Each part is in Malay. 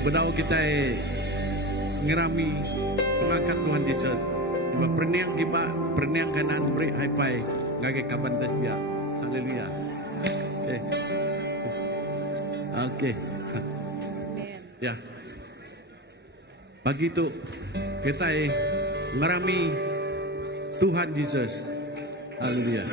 Sebenarnya kita ngerami pengangkat Tuhan Yesus. Cuma perniang kanan beri high five ngake kapan dia. Haleluya. Oke. Ya. Pagi itu kita ngerami Tuhan Yesus. Haleluya.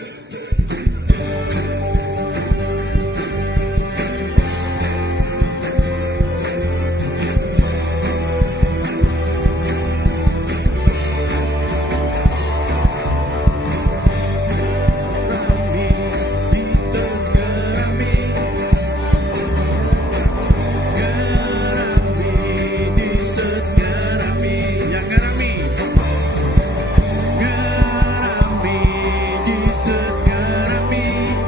Jesus, God, me.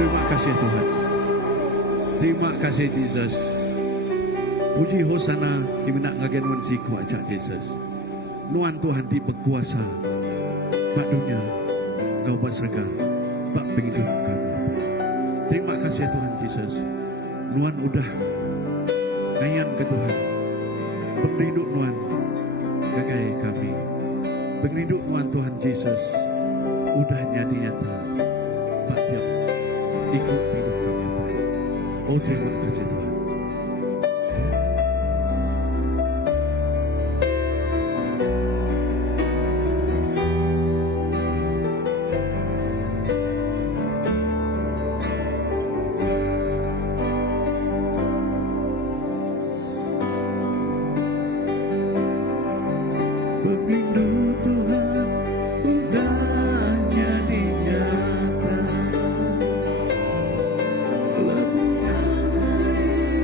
Terima kasih Tuhan. Terima kasih Jesus. Puji hosana kimina ngagenun siku acak Jesus. Nuan Tuhan di berkuasa. Pak dunia, kau berserga, Pak penghidup kami. Terima kasih Tuhan Jesus. Nuan udah kayan ke Tuhan. Penghidup Nuan gagai kami. Penghidup Nuan Tuhan Jesus. Udah jadi nyata. Pak tiap ikut hidup kami Pak. Oh terima kasih Tuhan. Rindu Tuhan udah jadi nyata. Lepuhkan hari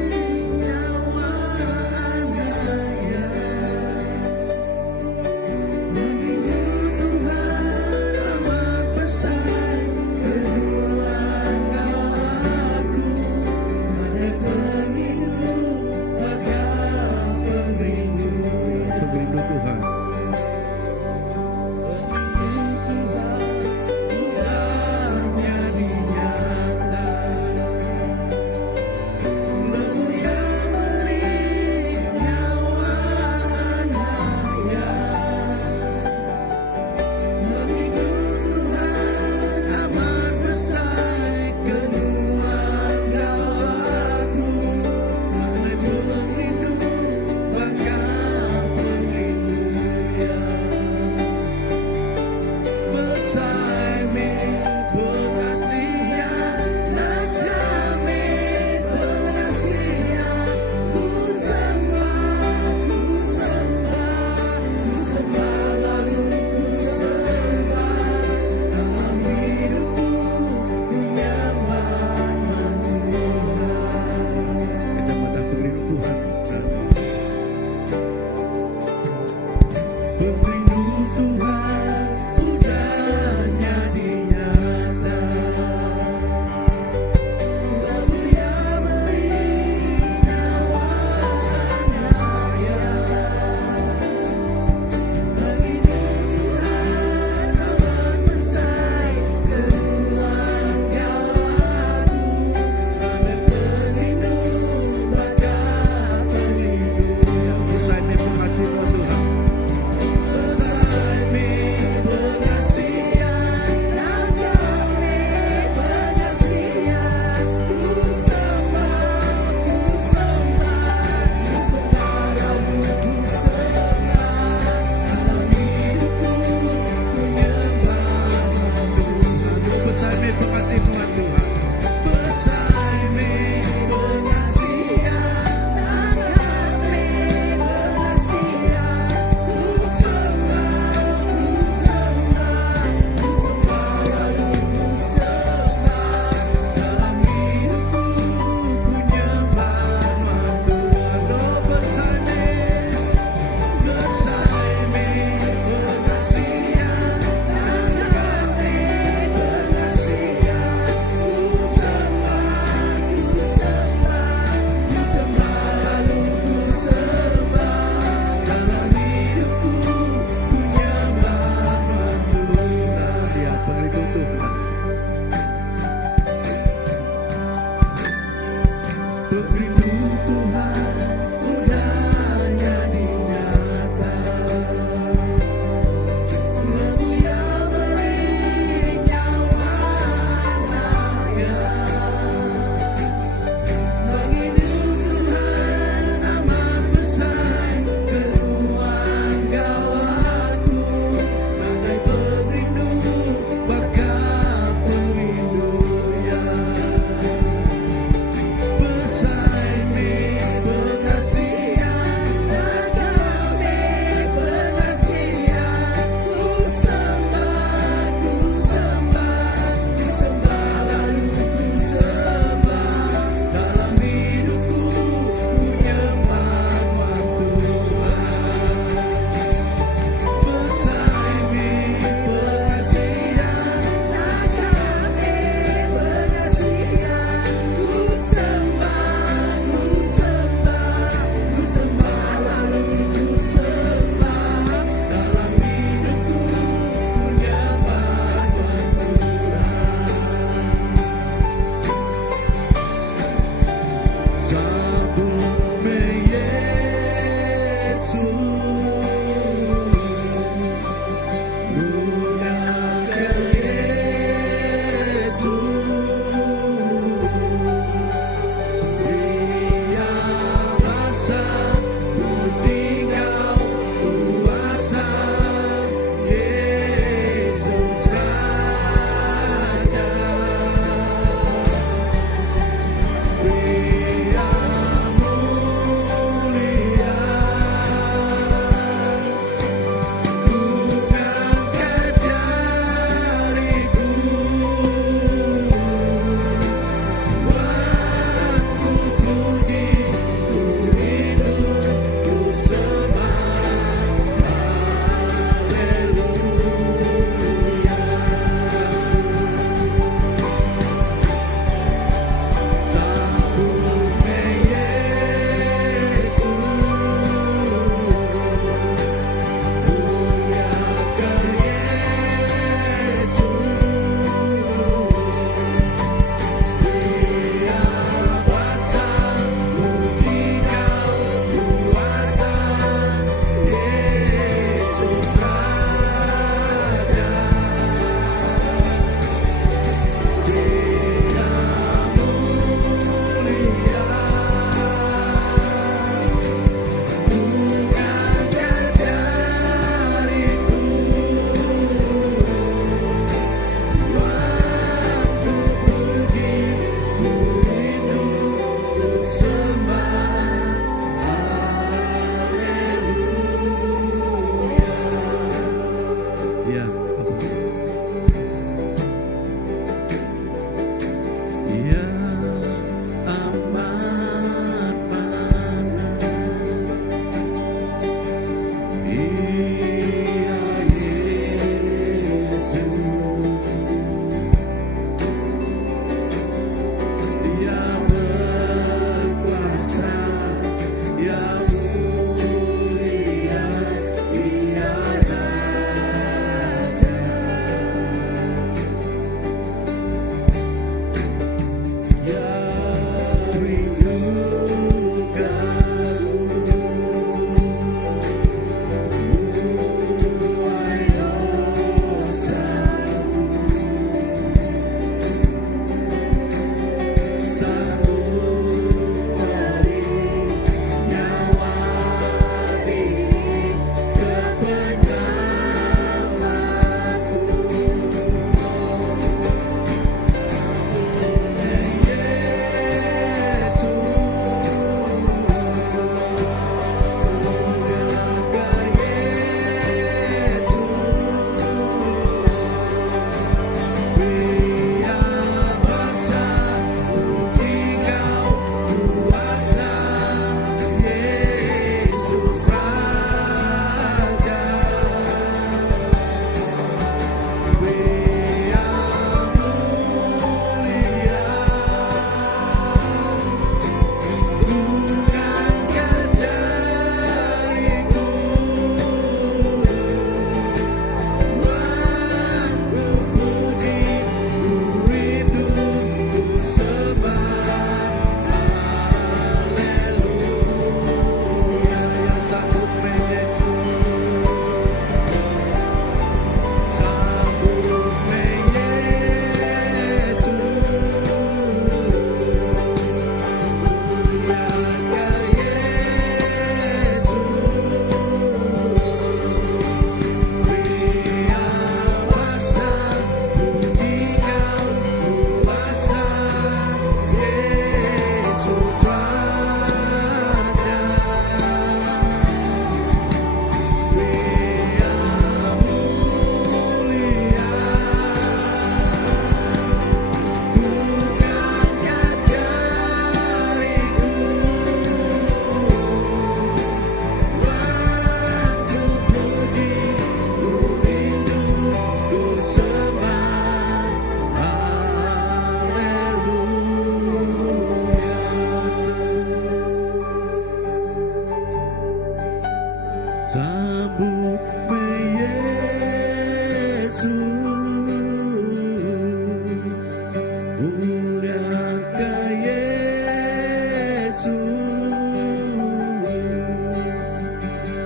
muliakan Yesus.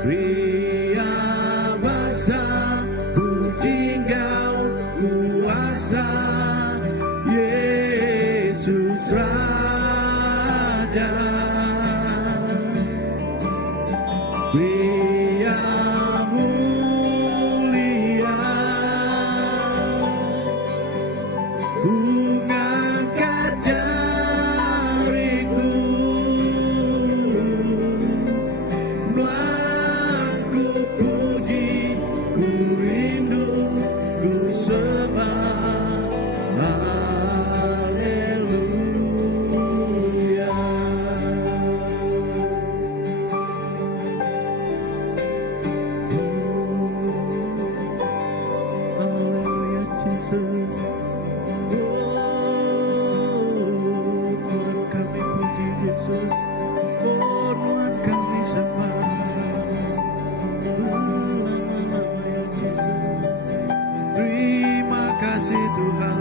Pria besar, puji Engkau kuasa, Yesus Raja. Pria mulia, ku ngangkat jariku, Tuhan ku puji, ku rindu, ku sembah, haleluya. Haleluya Jesus. Oh, Tuhan kami puji Yesus. Oh, Tuhan kami sembah. Lama-lama ya Yesus. Terima kasih Tuhan.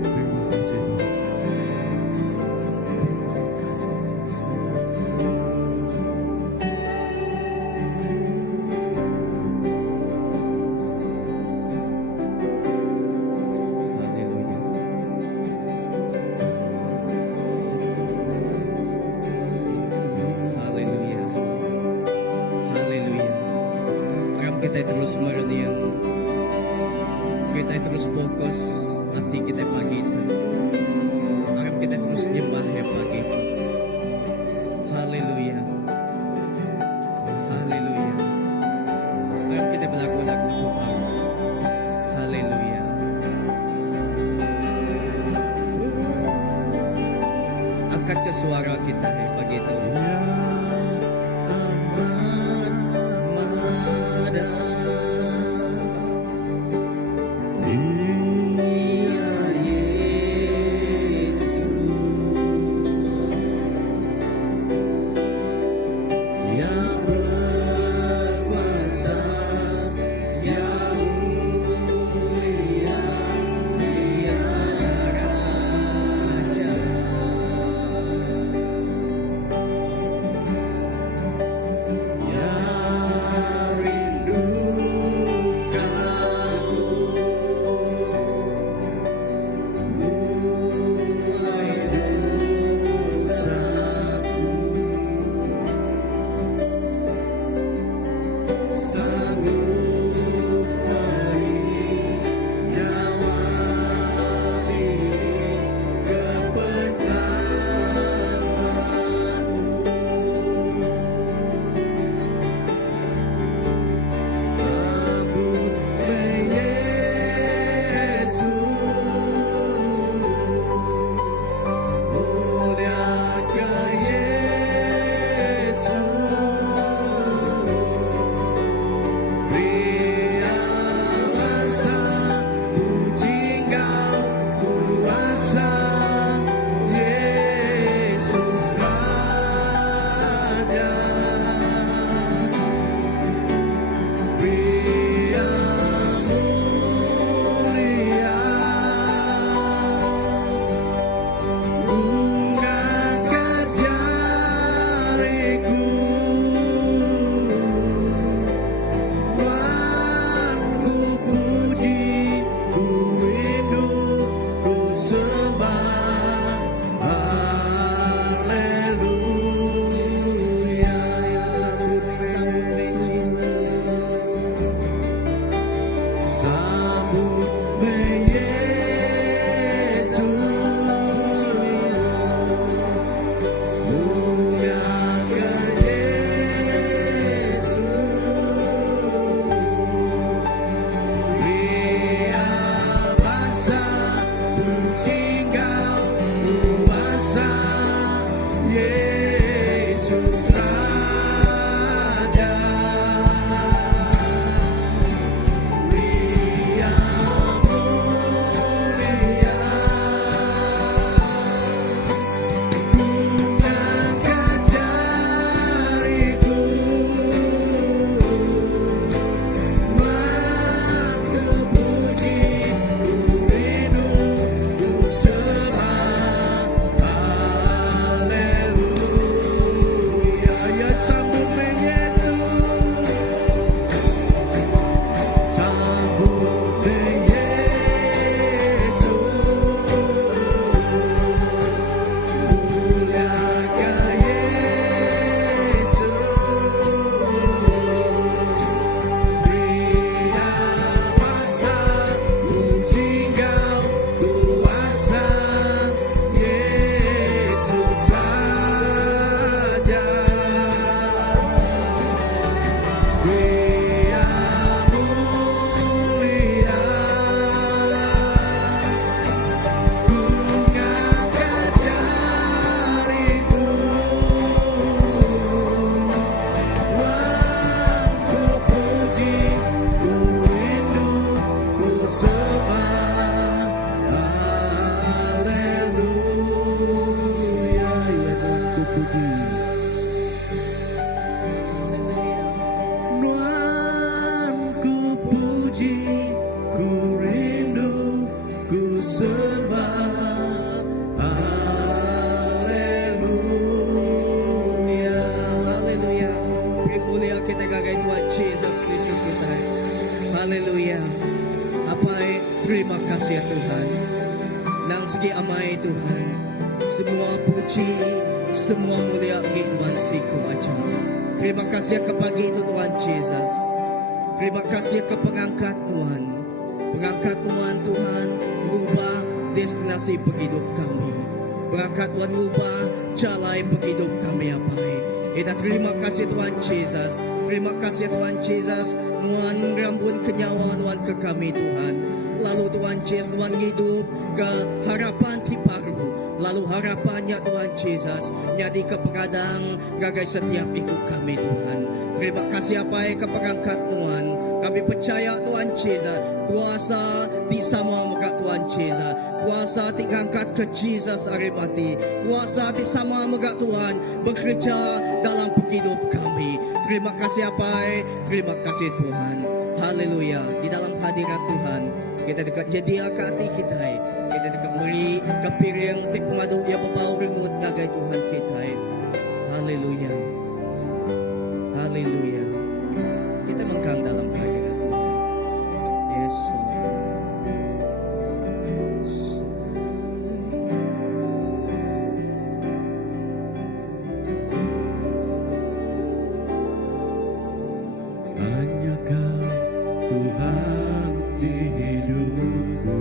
Terima kasih Tuhan. Haleluya. Haleluya. Akan kita terus mereniang, kita terus fokus hati kita pagi itu. Akan kita terus nyembah ya pagi itu. Haleluya. Haleluya. Akan kita berlagu-lagu Tuhan. Haleluya. Angkat ke suara kita ya pagi itu. Amat mada, Dia Yesus yang berkuasa, yang mulia, Dia Raja. Haleluya. Apai, terima kasih ya Tuhan. Nang segi amai Tuhan, semua puji, semua mulia bagi Tuhan siku aja. Terima kasih ya ke pagi itu Tuhan Yesus. Terima kasih ya ke pengangkat Tuhan. Pengangkat Tuhan Tuhan, ubah destinasi penghidup kami. Pengangkat Tuhan ubah jalan penghidup kami apai. Kita terima kasih Tuhan Yesus. Terima kasih Tuhan Yesus. Tuhan rambun kenyawa Tuhan ke kami Tuhan. Lalu Tuhan Yesus Tuhan hidup ke harapan baru. Lalu harapannya Tuhan Yesus jadi keperadang gagai setiap ikut kami Tuhan. Terima kasih apa yang kepengangkat Tuhan. Kami percaya Tuhan Yesus kuasa di sama muka Tuhan Yesus. Kuasa diangkat ke Yesus hari mati. Kuasa di sama muka Tuhan bekerja dalam hidup kami. Terima kasih apa? Terima kasih Tuhan. Haleluya. Di dalam hadirat Tuhan kita dekat jadi hati kita. Kita dekat beri kepiring tik pemadu ya bebau remote gagai Tuhan kita. Haleluya. Haleluya. Kita mengkang dalam hadirat Tuhan. Yes. Hanya Kau Tuhan di hidupku.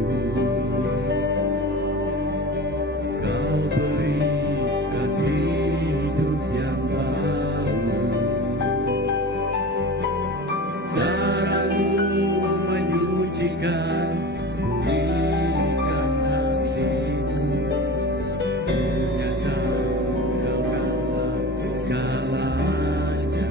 Kau berikan hidup yang baru. Darah-Mu menyucikan, pulihkan hatiku. Nyata Kau kalah segalanya.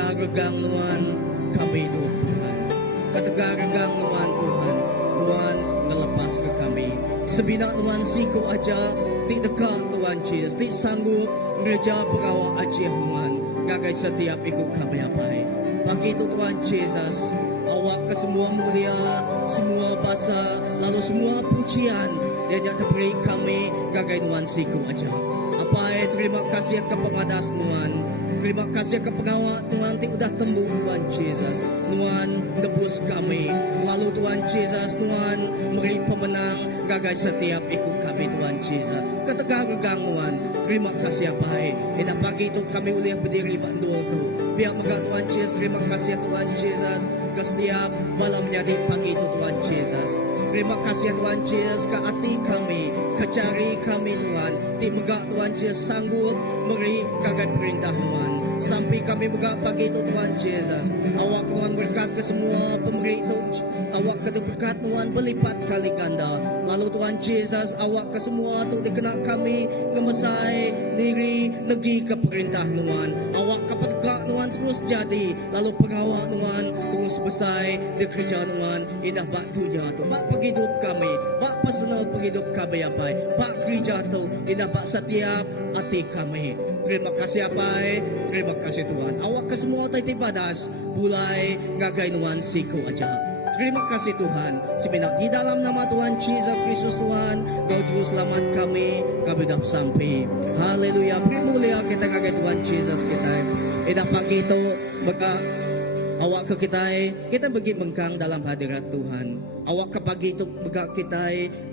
Katega-regang Tuhan kami hidup Tuhan. Katega-regang Tuhan, Tuhan ngelepas ke kami. Sebina Tuhan siku aja, ti dekat Tuhan Jesus, ti sanggup ngereja perawa aja Tuhan. Gagai setiap ikut kami apai. Pagi itu Tuhan Jesus, awak ke semua mulia, semua bahasa, lalu semua pujian yang diberi kami gagai Tuhan siku aja. Apai terima kasih kepada Tuhan. Terima kasih ke pengawal Tuhan yang sudah tembus Tuhan Jesus. Tuhan nebus kami. Lalu Tuhan Jesus, Tuhan beri pemenang gagai setiap ikut kami Tuhan Jesus. Ketegang-regang Tuhan. Terima kasih apa. Enak pagi itu kami boleh berdiri bandul tu. Biar megah Tuhan Jesus. Terima kasih Tuhan Jesus. Ke setiap malam menjadi pagi itu Tuhan Jesus. Terima kasih Tuhan Jesus ke hati kami, ke cari kami Tuhan. Di megah Tuhan Jesus sanggup beri gagai perintah Tuhan. Sampai kami megah pagi itu Tuhan Jesus. Awak Tuhan berkat ke semua pemberi itu. Awak ke berkat Tuhan berlipat kali ganda. Lalu Tuhan Jesus, awak ke semua tu dikenal kami ngemesai diri lagi ke perintah Tuhan. Awak ke petegak Tuhan terus jadi. Lalu pengawal Tuhan terus besai di kerja Tuhan. Idah batunya tu. Bak penghidup kami. Bak personal penghidup kami apa. Bak kerja tu. Idah bak setiap hati kami. Terima kasih apa. Terima kasih Tuhan. Awak ke semua tadi badas. Bulai ngagai Tuhan siku aja. Terima kasih Tuhan. Sebenarnya di dalam nama Tuhan Yesus Kristus Tuhan, Kau juru selamat kami dah sampai. Haleluya. Beri mulia kita ngagai Tuhan Yesus kita. Edah pagi itu maka awak ke kita bagi mengkang dalam hadirat Tuhan. Awak ke pagi itu maka kita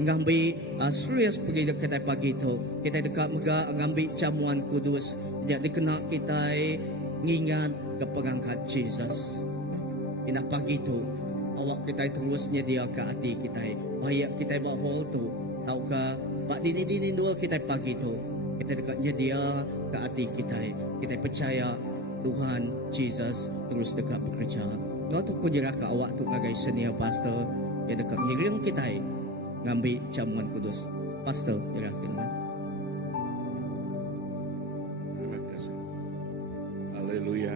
ngambil serius pergi kita pagi itu. Kita dekat maka ngambil jamuan kudus. Jadi kena kita ngingat ke pengangkat Yesus. Edah pagi itu awak kita terus nyedia ke hati kita. Baik kita bawa tu. Tahu ke bak dini dua kita pagi tu. Kita dekat nyedia ke hati kita. Kita percaya Tuhan Jesus terus dekat bekerja. Kau tu ku jerah ke awak tu ngagai senior pastor yang dekat ngirim kita ngambil jamuan kudus. Pastor jerah firman. Terima kasih. Haleluya.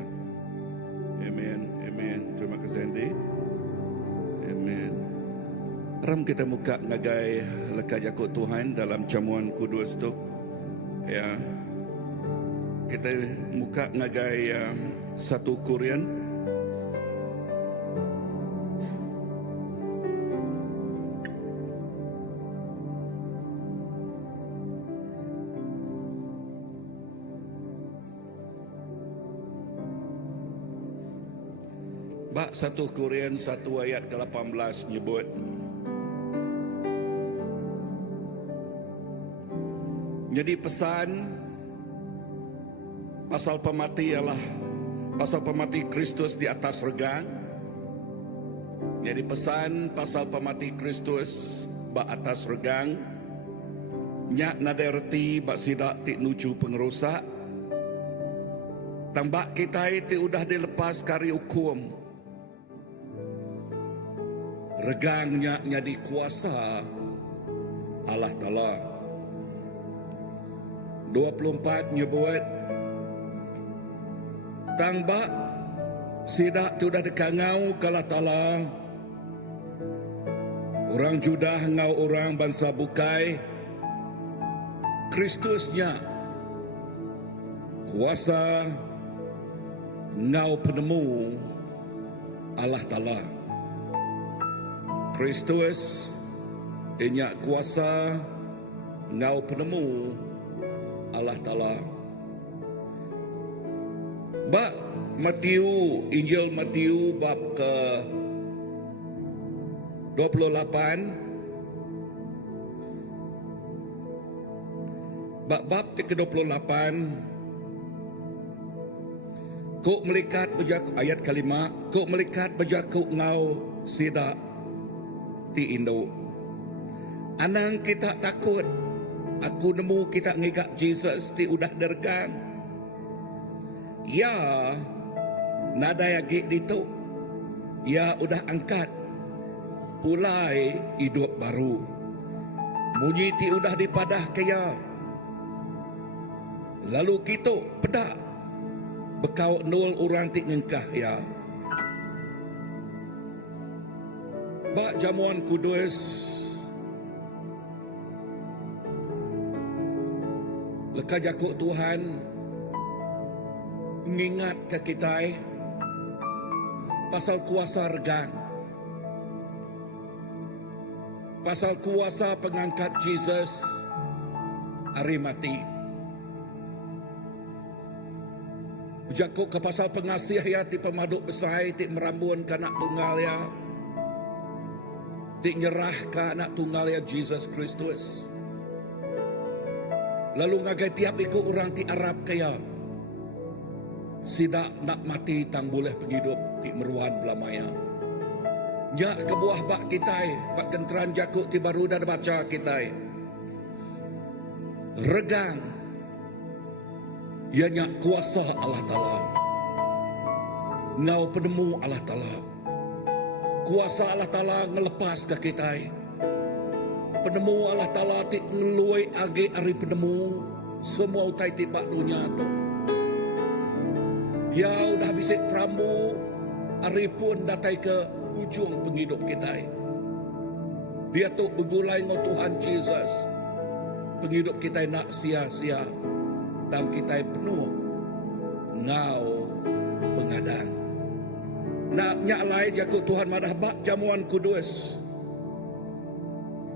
Amen. Amen. Terima kasih Andy. Amen. Ram kita muka ngagai lekat yakut Tuhan dalam jamuan kudus tu. Ya. Kita muka ngagai 1 Korintus Bak 1 Korintus 1 ayat ke-18 nyebut jadi pesan pasal pemati ialah pasal pemati Kristus di atas regang. Jadi pesan pasal pemati Kristus bak atas regang nyak naderti bak sidak ti nuju pengerusak tambak kita itu udah dilepas kari hukum. Regangnya jadi kuasa Allah Ta'ala. 24 nyebut tambak sidak sudah dekangau kalah Ta'ala. Orang Judah ngau orang bangsa bukai Kristusnya kuasa ngau penemu Allah Ta'ala. Kristus inyak kuasa ngau penemu Allah Ta'ala. Bab Matius, Injil Matius bab ke 28. Bab ke 28. Kok melikat berjaku ayat kelima. Kok melikat berjaku ngau sidak ti Indo. Anang kita takut. Aku nemu kita ngigak Jesus ti udah dergang. Ya, nada ya gik itu. Ya udah angkat. Pulai hidup baru. Munyi ti udah dipadah kaya. Lalu kita pedak. bekau nol orang ti ngengkah ya. Bak jamuan kudus leka jakuk Tuhan mengingat ke kita pasal kuasa regang, pasal kuasa pengangkat Jesus hari mati. Jakuk ke pasal pengasih ya ti pemaduk besar ti merambun ke anak tunggal ya, ti nyerah ke anak tunggal ya Jesus Kristus. Lalu ngagai tiap ikut orang ti Arab kaya sidak nak mati tang boleh penghidup ti meruan belamaya. Nyak ke buah bak kita bak kenteran jakuk ti baru dah baca kita regang ia nyak kuasa Allah Ta'ala, ngau penemu Allah Ta'ala, kuasa Allah Ta'ala ngelepas ke kita. Penemu Allah Ta'ala ti ngeluai age ari penemu semua utai tibak dunia tu. Ya udah bisik pramu ari pun datai ke ujung penghidup kita. Dia tu begulai ngau Tuhan Jesus. Penghidup kita nak sia-sia dan kita penuh ngau pengadang. Nak nyaklai jakut Tuhan madah bak jamuan kudus.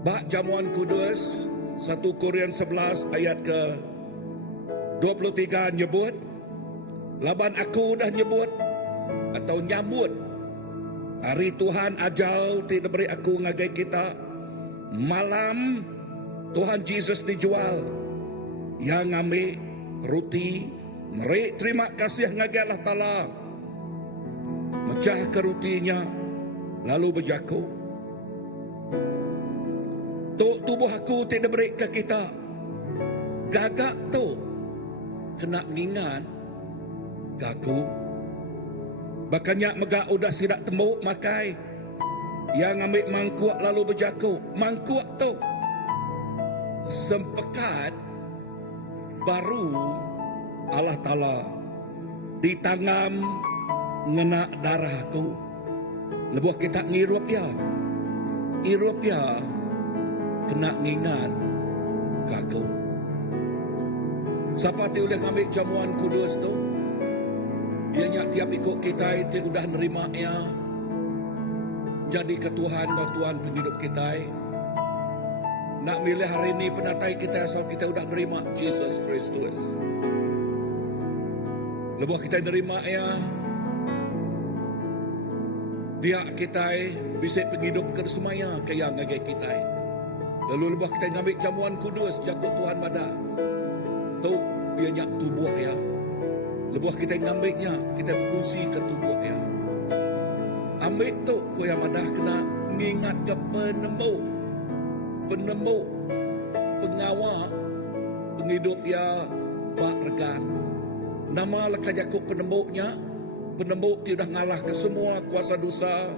Bak jamuan kudus 1 Korintus 11 ayat ke 23 nyebut, laban aku dah nyebut atau nyambut hari Tuhan ajal tidak beri aku ngagai kita. Malam Tuhan Jesus dijual, yang ambil roti, mereka terima kasih ngagai Allah Ta'ala, mecah ke rutinya lalu berjakuk. Tok tubuh aku tidak beri ke kita. Gagak tu kena ngingat gaku. Bakannya megak udah sidak tembuk makai. Yang ambil mangkuak lalu berjakuk. Mangkuak tu sempekat baru Allah Ta'ala ditangam ngena darah aku. Lebuh kita ngirup ya. Irup ya. Kena ngingat kaku. Siapa ti boleh ambil jamuan kudus tu? Ianya tiap ikut kita itu udah nerima ya. Jadi ke Tuhan dan Tuhan penghidup kita. Nak milih hari ini penatai kita asal kita udah nerima Jesus Kristus. Lepas kita nerima ya, dia kita bisa penghidup ke semuanya kaya ngagai kita. Lalu lepas kita ngambil jamuan kudus jakut Tuhan madah. Tu dia nyak tubuh ya. Lepas kita ngambilnya, kita berkongsi ke tubuh ya. Ambil tu ko yang madah kena ngingat ke penemu pengawal penghidup ya bak regang. Nama leka jakut penembuknya. Penembuk dia dah ngalah ke semua kuasa dosa.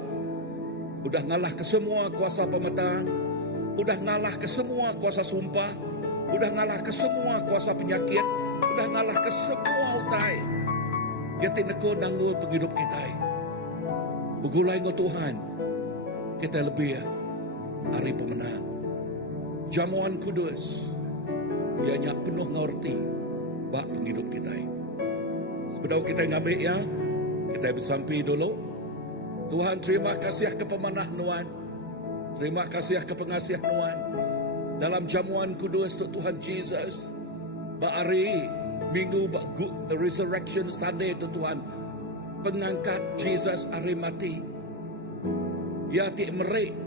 Udah ngalah ke semua kuasa pemetang. Udah ngalah ke semua kuasa sumpah. Udah ngalah ke semua kuasa penyakit. Udah ngalah ke semua utai. Dia tidak nanggul penghidup kita. Begulai ngau Tuhan. Kita lebih hari pemenang. Jamuan kudus. Ianya penuh ngerti bak penghidup kita. Sebelum kita ngambil ya, kita bersampi dulu. Tuhan terima kasih ke pemanah Nuan. Terima kasih ke pengasih Tuhan. Dalam jamuan kudus Tuhan Jesus. Hari Minggu Resurrection Sunday Tuhan. Pengangkat Jesus hari mati. Ya ti merik.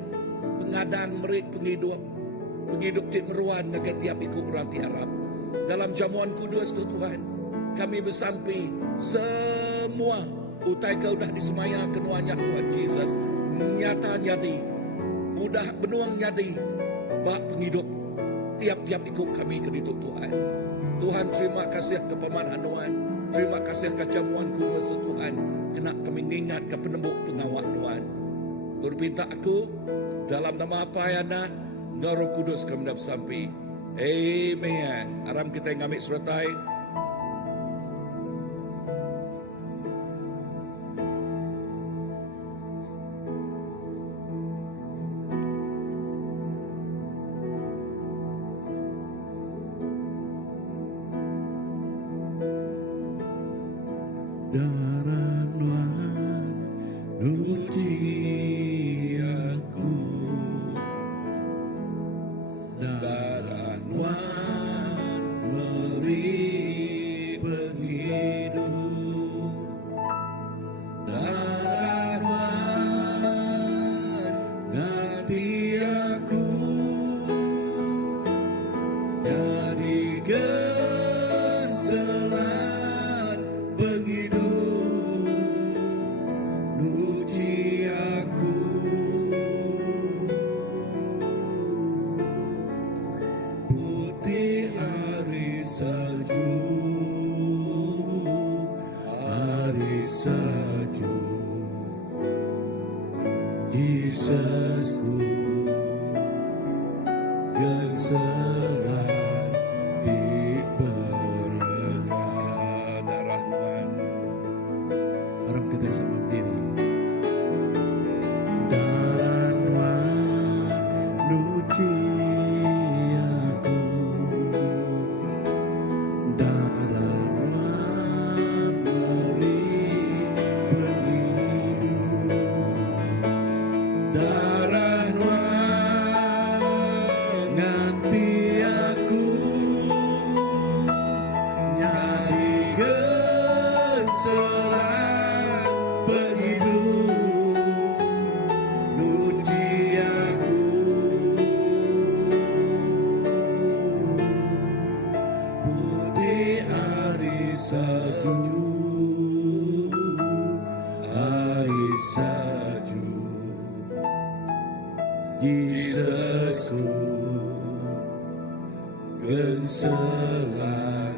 Pengadang merik penghidup. Penghidup ti meruan naga tiap ikut orang ti Arab. Dalam jamuan kudus Tuhan. Kami bersampi semua. Utai kau dah disemaya kenuanya Tuhan Jesus. Nyata nyadi. Udah benuang nyadi bak penghidup tiap-tiap ikut kami ke itu Tuhan. Tuhan terima kasih ke pemanah Tuhan. Terima kasih ke jamuan kudus Tuhan. Kena kami ingat ke penembuk pengawal Tuhan. Berpinta aku dalam nama apa ya nak Roh Kudus kami dapat sampai. Amen. Aram kita ngambil suratai. darah nuan nuci aku, darah nuan beri penghidup, darah nuan ganti aku jadikan selat penghidup, nuci aku. Putih hari salju, Yesusku keselat diberkati. Darah Tuhan, harap kita sama berdiri. Darah Tuhan nuci aku, darah Tuhan beri penghidup, darah Tuhan ganti aku nyadikan selat penghidup, nuci aku. Putih hari salju, Yesusku keselat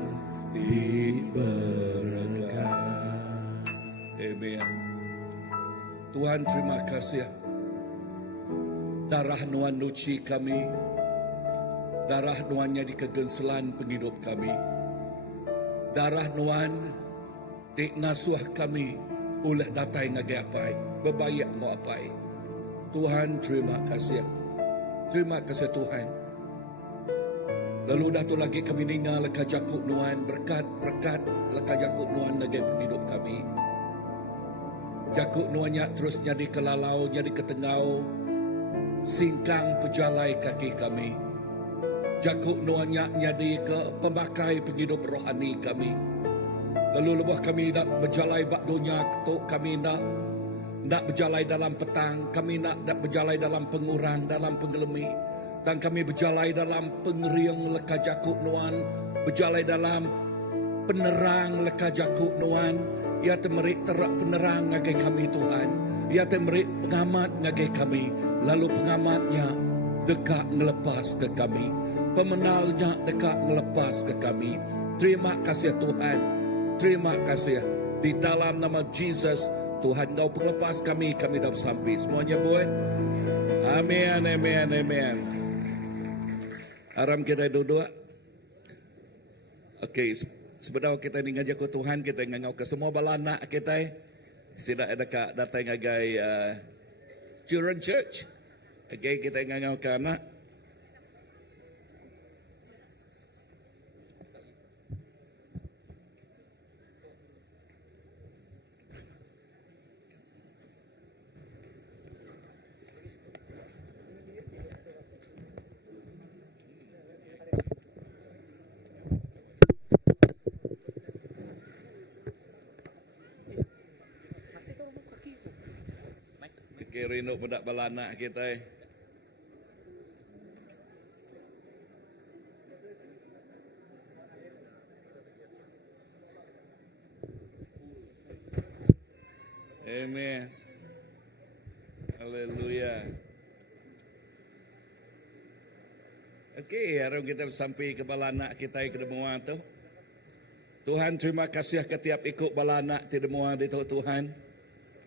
diberkati. Amen. Tuhan, terima kasih. Darah nuan nuci kami, darah nuannya di kegenselan penghidup kami, darah nuan di ngasuh kami oleh datai ngagai bebayak ngapai. Tuhan, terima kasih. Terima kasih Tuhan. Lalu datu lagi kami ningal leka jakuk nuan berkat leka jakuk nuan lagi hidup kami. Jakuk nuannya terus jadi kelalau, jadi ketengau, singkang pejalai kaki kami. Jakuk nuannya jadi ke pemakai penghidup rohani kami. Lalu lebuh kami nak berjalai bak dunia, kami nak berjalai dalam petang, kami nak berjalai dalam pengurang, dalam penggelemi, dan kami berjalai dalam pengeriang leka jakuk nuan, berjalai dalam penerang leka jakuk nuan. Ya temerik terak penerang ngagai kami Tuhan, ya temerik pengamat ngagai kami, lalu pengamatnya dekat ngelepas ke kami, pemenalnya dekat ngelepas ke kami. Terima kasih Tuhan, terima kasih. Di dalam nama Jesus, Tuhan kau pelepas kami dah sampai. Semuanya buat. Amin, amin, amin. Aram kita duduk. Okey, sebenarnya kita ni ngajak ke Tuhan, kita ngangau ke semua balana kita. Tidak ada kak datang ngagai Children Church. Okey, kita ngangau ke anak. Rindu budak balanak kita. Amen. Haleluya. Okey, hari kita sampai ke balanak kita ke demua tu. Tuhan, terima kasih ketiap ikut balanak ti demua di Tuhan.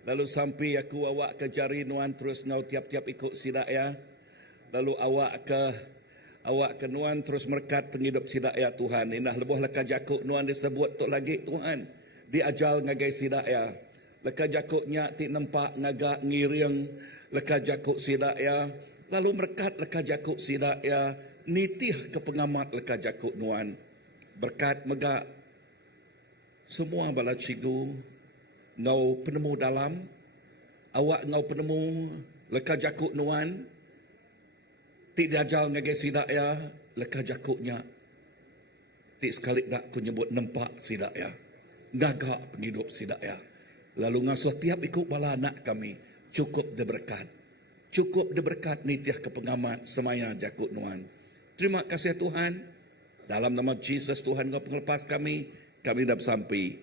Lalu sampai aku awak ke jari nuan terus ngau tiap-tiap ikut sidak ya. Lalu awak ke nuan terus merkat penghidup sidak ya Tuhan. Inah lebuh leka jakuk nuan disebut tu lagi Tuhan. Diajal ngagai sidak ya. Leka jakuknya ti nampak ngagak ngiring leka jakuk sidak ya. Lalu merkat leka jakuk sidak ya. Nitih ke pengamat leka jakuk nuan. Berkat megak semua bala cikgu, ngau penemu dalam, awak ngau penemu leka jakuk nuan, ti diajal ngagai sidak ya, leka jakuknya, ti sekali dak ku nyebut nempak sidak ya, ngagak penghidup sidak ya. Lalu ngasuh tiap ikut bala anak kami, cukup diberkat. Cukup diberkat nitiah kepengamat semaya jakuk nuan. Terima kasih Tuhan. Dalam nama Jesus Tuhan kau penglepas kami dah sampai.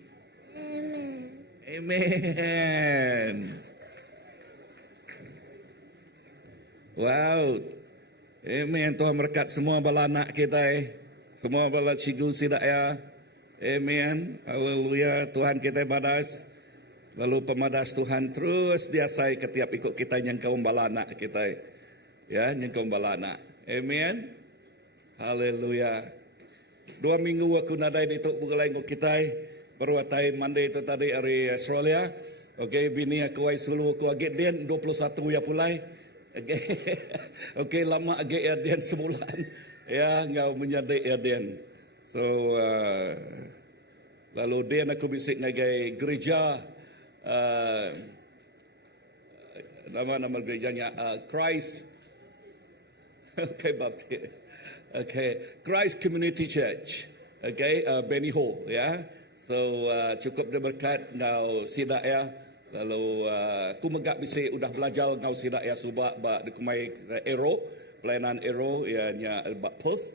Amen. Wow. Amen. Tuhan berkat semua bala anak kita semua bala cikgu sidak ya. Amen. Haleluya. Tuhan kita badas. Lalu pemadas Tuhan terus diasai ketiap ikut kita yang kaum bala anak kita. Ya, yang kaum bala anak. Amen. Haleluya. 2 minggu aku nadai di tok bugalai ngok kita. Baru atai Monday itu tadi dari Australia. Okey, bini aku ai sulu aku agak den 21 ya pulai. Okey. Okey, lama agak ya den sebulan. Ya, ngau menyadai ya den. So lalu den aku bisik ngagai gereja nama gerejanya Christ. Okay, Baptist. Okay, Christ Community Church. Okay, Benny Ho, ya. So cukup diberkat ngau sidak ya. Lalu aku megak bisi udah belajar ngau sidak ya subak ba dikumai Aero, pelayanan Aero ya nya bak Perth.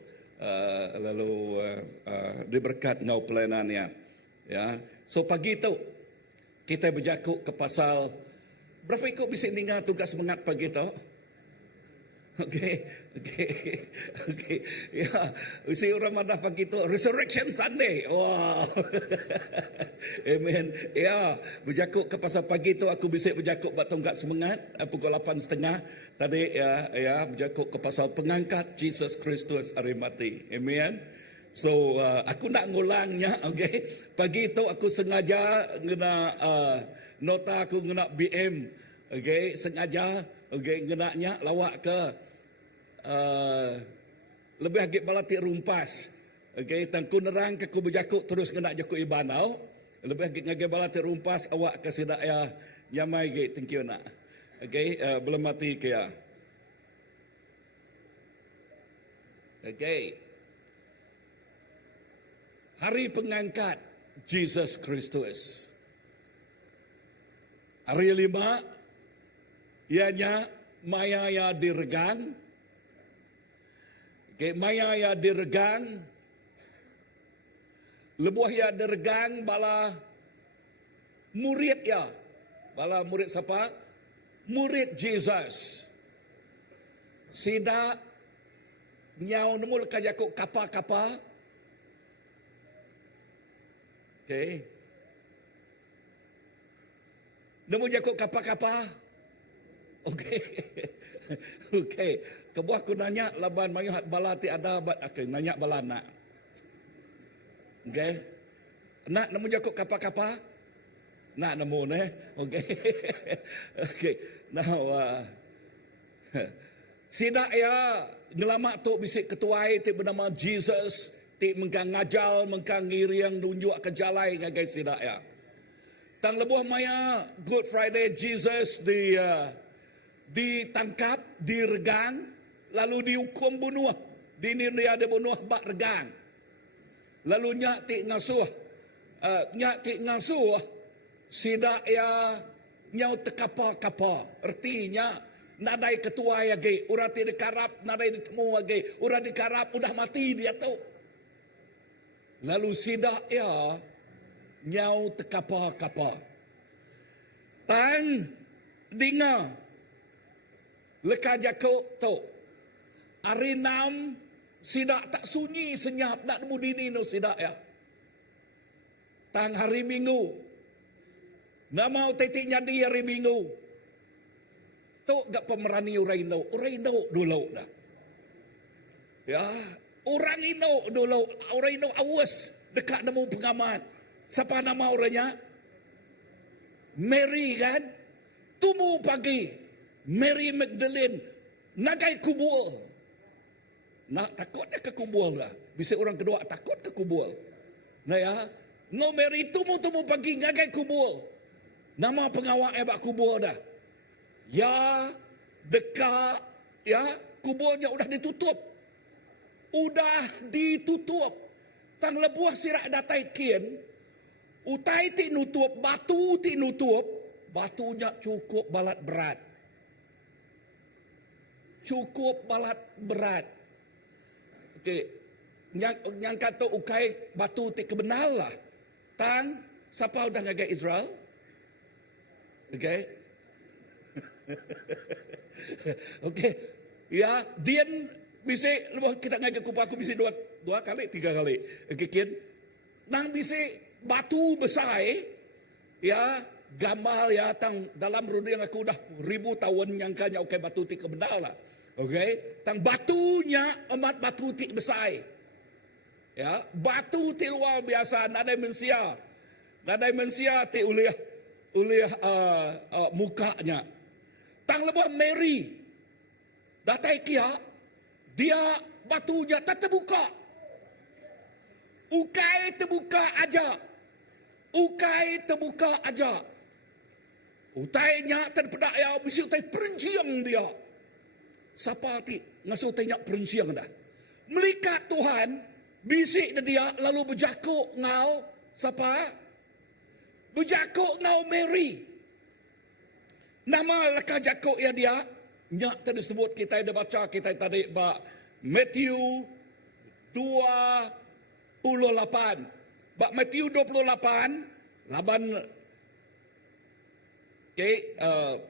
Lalu diberkat ngau pelayanannya. Ya. So pagi tu kita berjakuk ke pasal berapa ikut bisi ninga tugas semangat pagi tu? Okey. Ya, usia Ramadan pagi tu Resurrection Sunday. Wow. Amen. Ya, berjakuk ke pasal pagi tu aku bisik berjakuk buat tonggak semangat pukul 8.30 tadi ya berjakuk ke pasal pengangkat Jesus Kristus hari mati. Amen. So aku nak ngulangnya, okey. Pagi tu aku sengaja ngena nota aku ngena BM, okey, sengaja, okey, ngenaknya lawak ke lebih agak balati rumpas, okey, tangku nerang ke ku berjakuk terus ngena jakuk ibanau, lebih agak ngage balati rumpas awak ke sidak ya nyamai ge, thank you nak, okey, belum mati ke ya, okey. Hari pengangkat Jesus Kristus. Hari 5, ianya maya ya diregang. Okay, maya ya diregang. Lebuh ya diregang bala murid ya. Bala murid siapa? Murid Jesus. Sida nyau nemul kajakuk kapa-kapa. Okay. Nemu jakuk kapa-kapa. Okay. Okay. Kebuah aku nanya laban mayu hat bala ti ada bat okay, nanya bala nak. Okay. Nak nemu jakuk kapa-kapa? Nak nemu ne? Okay. Okay. Now sidak ya ngelamak tu bisik ketuai ti bernama Jesus. Ti mengkang ngajal, mengkang ngiriang nunjuk ke jalai ngagai sidak ya. Tang lebuh maya Good Friday Jesus ditangkap, diregang, lalu dihukum bunuh. Dini dia ada bunuh bak regang. Lalu nyak ti ngasuh sidak ya nyau tekapa-kapa. Artinya nadai ketua ya ge, urati dikarap, nadai ditemu ge, urati dikarap udah mati dia tu. Lalu sidak ya nyau tekapa-kapa. Tang dinga leka jakuk tu. Hari 6 sidak tak sunyi senyap nak nemu dini no sidak ya. Tang hari Minggu. Nama titik nyadi hari Minggu. Tu gak pemerani urai no dulu dah. Ya, orang Ino dulu, orang Ino awas dekat nemu pengamat. Siapa nama orangnya? Mary kan? Tumu pagi. Mary Magdalene. Nagai kubur. Nak takutnya ke kubur lah. Bisa orang kedua takut ke kubur. Nah ya. No Mary tumu pagi nagai kubur. Nama pengawal bak kubur dah. Ya, dekat, ya, kuburnya udah ditutup. Udah ditutup. Tang lebuah sirak datai kian, utai ti nutup, batu ti nutup, batunya cukup balat berat. Cukup balat berat. Okey. Yang kata ukai batu ti kebenar lah. Tang, siapa udah ngagai Israel? Okey. Okey. Ya, dia bisa kita ngagai kupaku bisa dua kali, 3 kali. Okey, kian. Nang bisa batu besar, ya, gambar ya tang dalam rudi yang aku dah 1000 tahun yang kanya ukai batu ti kebenar lah. Okey, tang batunya amat batu ti besar. Ya, batu ti luar biasa, nadai mensia. Nadai mensia ti uliah mukanya. Tang lebuh Mary. Datai kia, dia batunya tak terbuka. Ukai terbuka aja. Ukai terbuka aja. Utainya terpedak ya, bisi utai perinciang dia. Siapa ti ngasuh tanya perinciang dah. Melikat Tuhan, bisik dia lalu berjakuk ngau siapa? Berjakuk ngau Mary. Nama leka jakuk ya dia. Nyak tadi sebut kita ada baca kita tadi ba Matthew 28. Ba Matthew 28 laban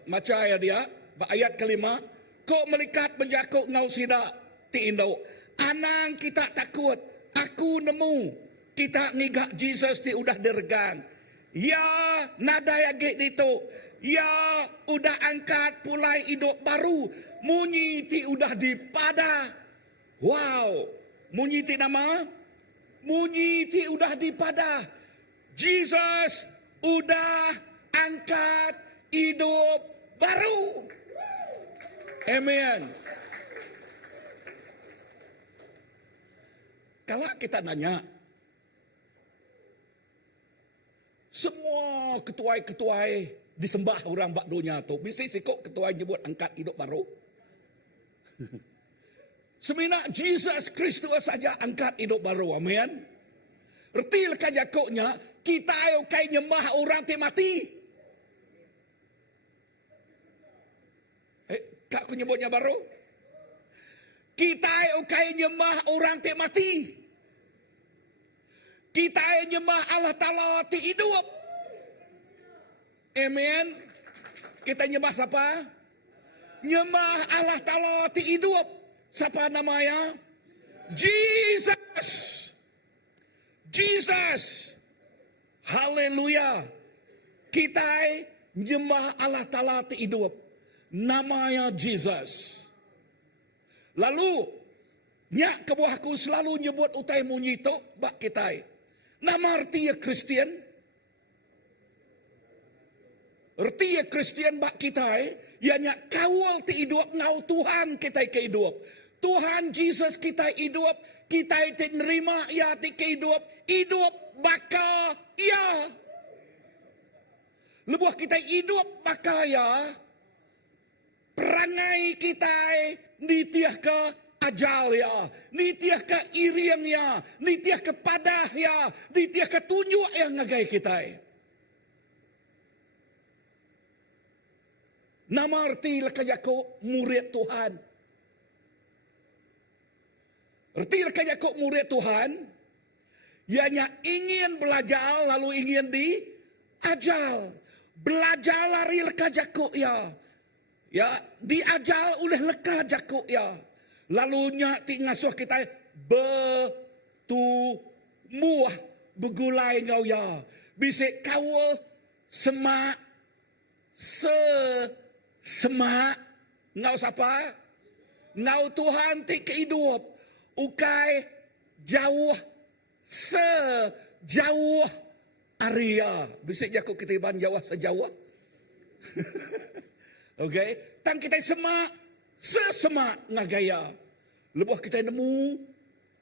maca ya dia ba ayat kelima. Kau melikat berjakuk ngau sida ti Indo. Anang kita takut. Aku nemu. Kita ngigak Jesus ti udah diregang. Ya nada ya git itu. Ya udah angkat pulai hidup baru. Munyi ti udah dipada. Wow. Munyi ti nama. Munyi ti udah dipada. Jesus udah angkat hidup baru. Amen. Kalau kita nanya, semua ketuai-ketuai disembah orang bak dunia tu, bisa sikok ketuai nyebut angkat hidup baru. Seminyak Jesus Kristus saja angkat hidup baru. Amen. Erti leka jakoknya, kita ayo kai nyembah orang ti mati. Kak aku nyebutnya baru. Kita ukai nyembah orang ti mati. Kita nyembah Allah Ta'ala ti hidup. Amen. Kita nyembah siapa? Nyembah Allah Ta'ala ti hidup. Siapa namanya? Jesus. Jesus. Haleluya. Kita nyembah Allah Ta'ala ti hidup. Namanya Jesus. Lalu, nyak kebuahku selalu nyebut utai munyi tu bak kita. Nama artinya Kristian. Artinya Kristian bak kita. Ya nyak kawal ti hidup ngau Tuhan kita ke hidup. Tuhan Jesus kita hidup. Kita ti nerima ya ti ke hidup. Hidup baka ya. Lebuh kita hidup baka ya. Perangai kita nitiah ke ajal ya, nitiah ke iriang ya, nitiah ke padah ya, nitiah ke tunjuk yang ngagai kita. Nama arti lekajako murid Tuhan. Arti lekajako murid Tuhan, ianya ingin belajar lalu ingin diajal. Belajar lari lekajako ya. Ya, diajal oleh leka jakuk ya. Lalunya ti ngasuh kita bertumbuh begulai ngau ya. Bisik kawal semak semak ngau siapa? Ngau Tuhan ti kehidup. Ukai jauh sejauh area. Bisik jakuk kita ban jauh sejauh. Okay, tang kita sesemak ngagaya. Lebuh kita nemu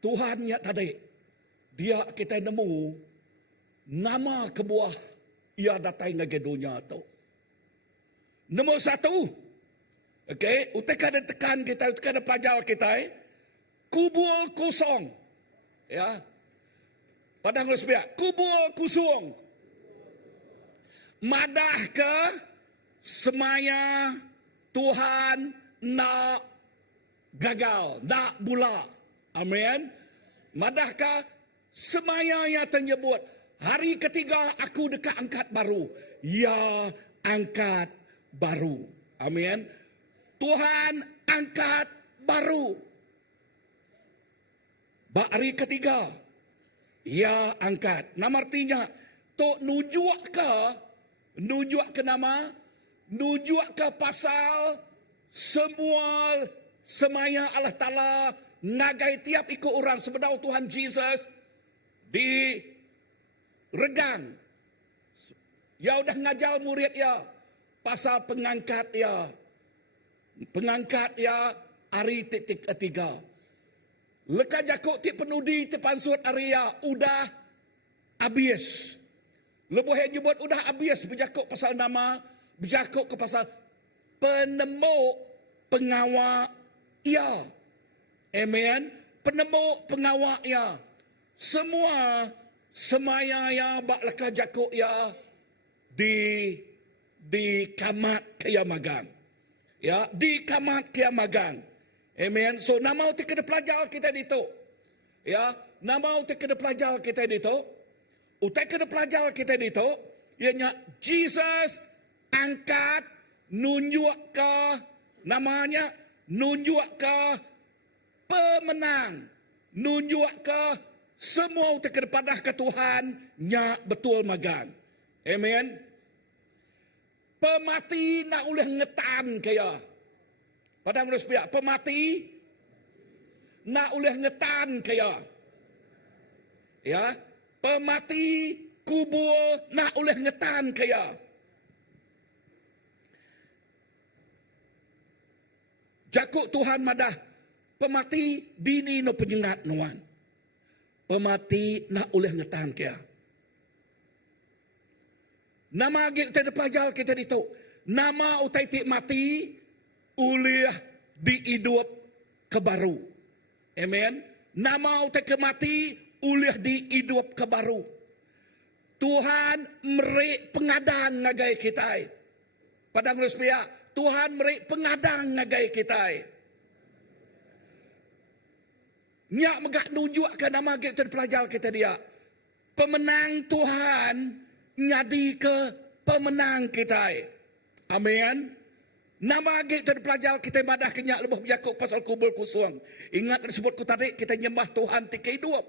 Tuhan nya tadi. Dia kita nemu nama kebuah ia datang ngage dunia tu. Nombor satu, okay, utek ada tekan kita, utek ada pelajar kita, kubur kosong. Ya, padang resbiak, kubur kosong. Madah ke semaya Tuhan nak gagal, nak bula. Amin. Madahkah semaya yang tenyebut hari ketiga aku dekat angkat baru. Ya, angkat baru. Amin. Tuhan angkat baru. Hari ketiga, ya angkat. Nama artinya, tok nujuk ke nama, nujuk ke pasal semua semaya Allah Ta'ala ngagai tiap ikut orang sebedau Tuhan Jesus di regang. Ya udah ngajar murid ya pasal pengangkat ya hari titik ketiga. Leka jakuk ti penudi ti pansut area udah habis. Lebuh nyebut udah habis berjakuk pasal nama, berjakuk ke pasal penemu pengawal ya. Amen. Penemu pengawal ya. Semua semaya ya bak leka jakuk ya di kamat kaya magang. Ya, di kamat kaya magang. Amen. So nama utik kena pelajar kita dito. Ya, nama utik kena pelajar kita dito. Utik kena pelajar kita dito. Ianya Jesus angkat nunjuk ke namanya nunjuk ke pemenang. Nunjuk ke semua utik kena padah ke Tuhan nya betul magang. Amen. Pemati nak boleh ngetan kaya. Padang resbiak, pemati nak boleh ngetan kaya. Ya, pemati kubur nak boleh ngetan kaya. Jakuk Tuhan madah, pemati bini no penyengat nuan. Pemati nak boleh ngetan kaya. Nama kita pelajar kita dito. Nama utai tik mati uliah dihidup ke baru. Amen. Nama utai ke mati uliah dihidup ke baru. Tuhan merik pengadang ngagai kita. Padang resbia, Tuhan merik pengadang ngagai kita. Nyak megak nunjuk ke nama kita pelajar kita dia. Pemenang Tuhan nyadi ke pemenang kita. Amin. Nama kita pelajar kita madah kenyak lebih berjakuk pasal kubur kosong. Ingat disebut ku tadi kita nyembah Tuhan tiga hidup.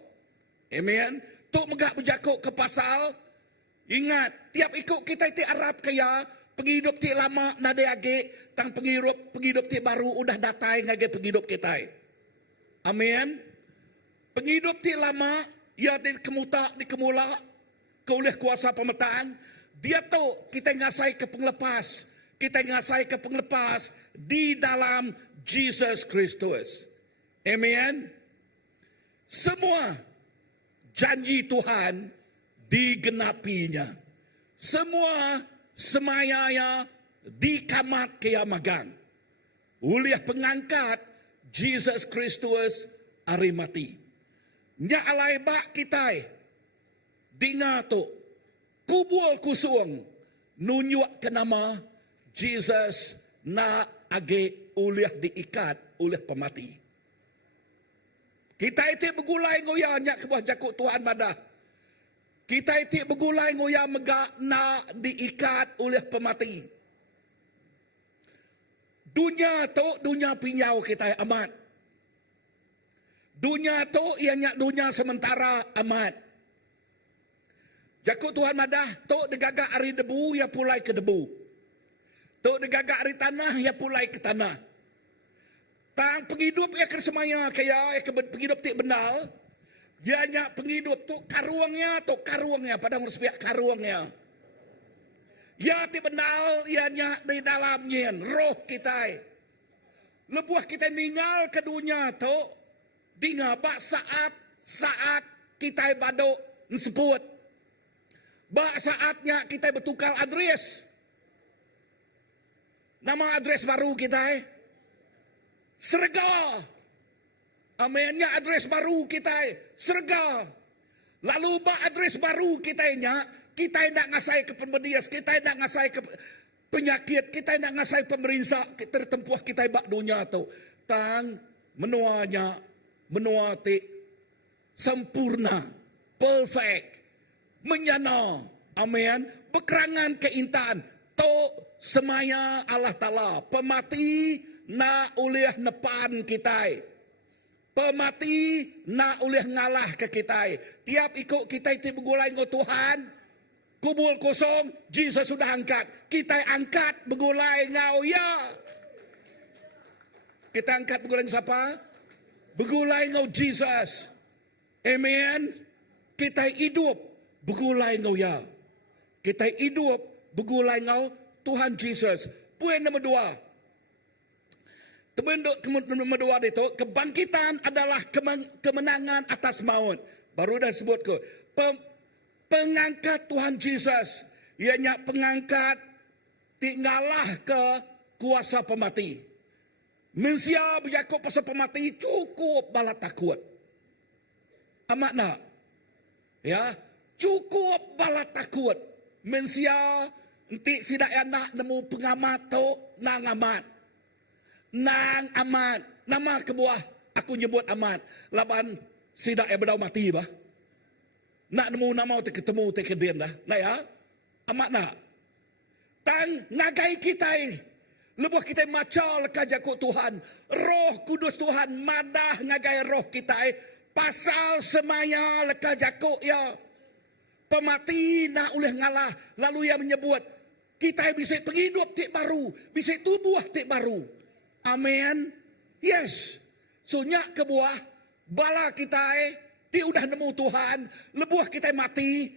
Amin. Tuk megak berjakuk ke pasal. Ingat tiap ikut kita ti Arab kaya penghidup ti lama nade age tang penghidup ti baru udah datai ngage penghidup kita. Amin. Penghidup ti lama ya di kemuta di kemula oleh kuasa pemetaan, dia tahu kita ngasai ke penglepas. Kita ngasai ke penglepas di dalam Jesus Kristus. Amen. Semua janji Tuhan digenapinya. Semua semayanya dikamat kaya magang. Oleh pengangkat Jesus Kristus hari mati. Nya alai bak kita Dinga tu kubur kusung nunjuk ke nama Jesus na age ulih diikat oleh pemati. Kita itu bergulai ngoya nyak kebah jakuk Tuhan madah. Kita itu bergulai ngoya megak na diikat oleh pemati. Dunia tu dunia pinyau kita amat. Dunia tu ianya dunia sementara amat. Jakuk Tuhan madah, tok degagak hari debu, ya pulai ke debu. Tok degagak hari tanah, ya pulai ke tanah. Tang penghidup ya kersemaya kaya, ya penghidup tik benal. Dia nyak penghidup tu karuangnya, padang resbiak karuangnya. Ya tik benal, ya nyak di dalamnya, roh kita. Lebuah kita ninggal ke dunia tu, dingabak saat kita badok sebut. saatnya kita bertukar adres. Nama adres baru kita Serga. Amennya adres baru kita Serga. Lalu adres baru kita nak ngasai ke pembedias, kita nak ngasai ke penyakit, kita nak ngasai pemerintah, kita tempuh kita bak dunia tu. Tang menua ti sempurna, perfect, menyana. Amen. Bekerangan keintaan to semaya Allah Ta'ala. Pemati na oleh nepan kita. Pemati na oleh ngalah ke kita. Tiap ikut kita itu bergulai dengan Tuhan. Kubur kosong, Jesus sudah angkat. Kita angkat bergulai ngau ya. Kita angkat bergulai dengan siapa? Bergulai ngau Jesus. Amen. Kita hidup bergulai ngau ya. Kita hidup bergulai ngau Tuhan Jesus. Poin nombor 2. Nombor 2 itu, kebangkitan adalah kemenangan atas maut. Baru dah sebut ke. Pengangkat Tuhan Jesus. Ianya pengangkat tinggalah ke kuasa pemati. Manusia berjakut pasal pemati cukup bala takut. Amat nak? Ya, cukup bala takut. Manusia nanti tidak nak nemu pengamat tu nang amat. Nang amat. Nama kebuah aku nyebut amat. Laban sidak yang berdau mati bah. Nak nemu nama tu ketemu tu kedien dah. Nah ya. Amat nak. Tang ngagai kita. Lebuh kita macal kajakut Tuhan. Roh Kudus Tuhan madah ngagai roh kita. Pasal semaya leka jakut ya. Pemati nak oleh ngalah. Lalu ia menyebut. Kita bisa penghidup tik baru. Bisa tubuh tik baru. Amen. Yes. So nyak kebuah. Bala kita ti udah nemu Tuhan. Lebuh kita mati.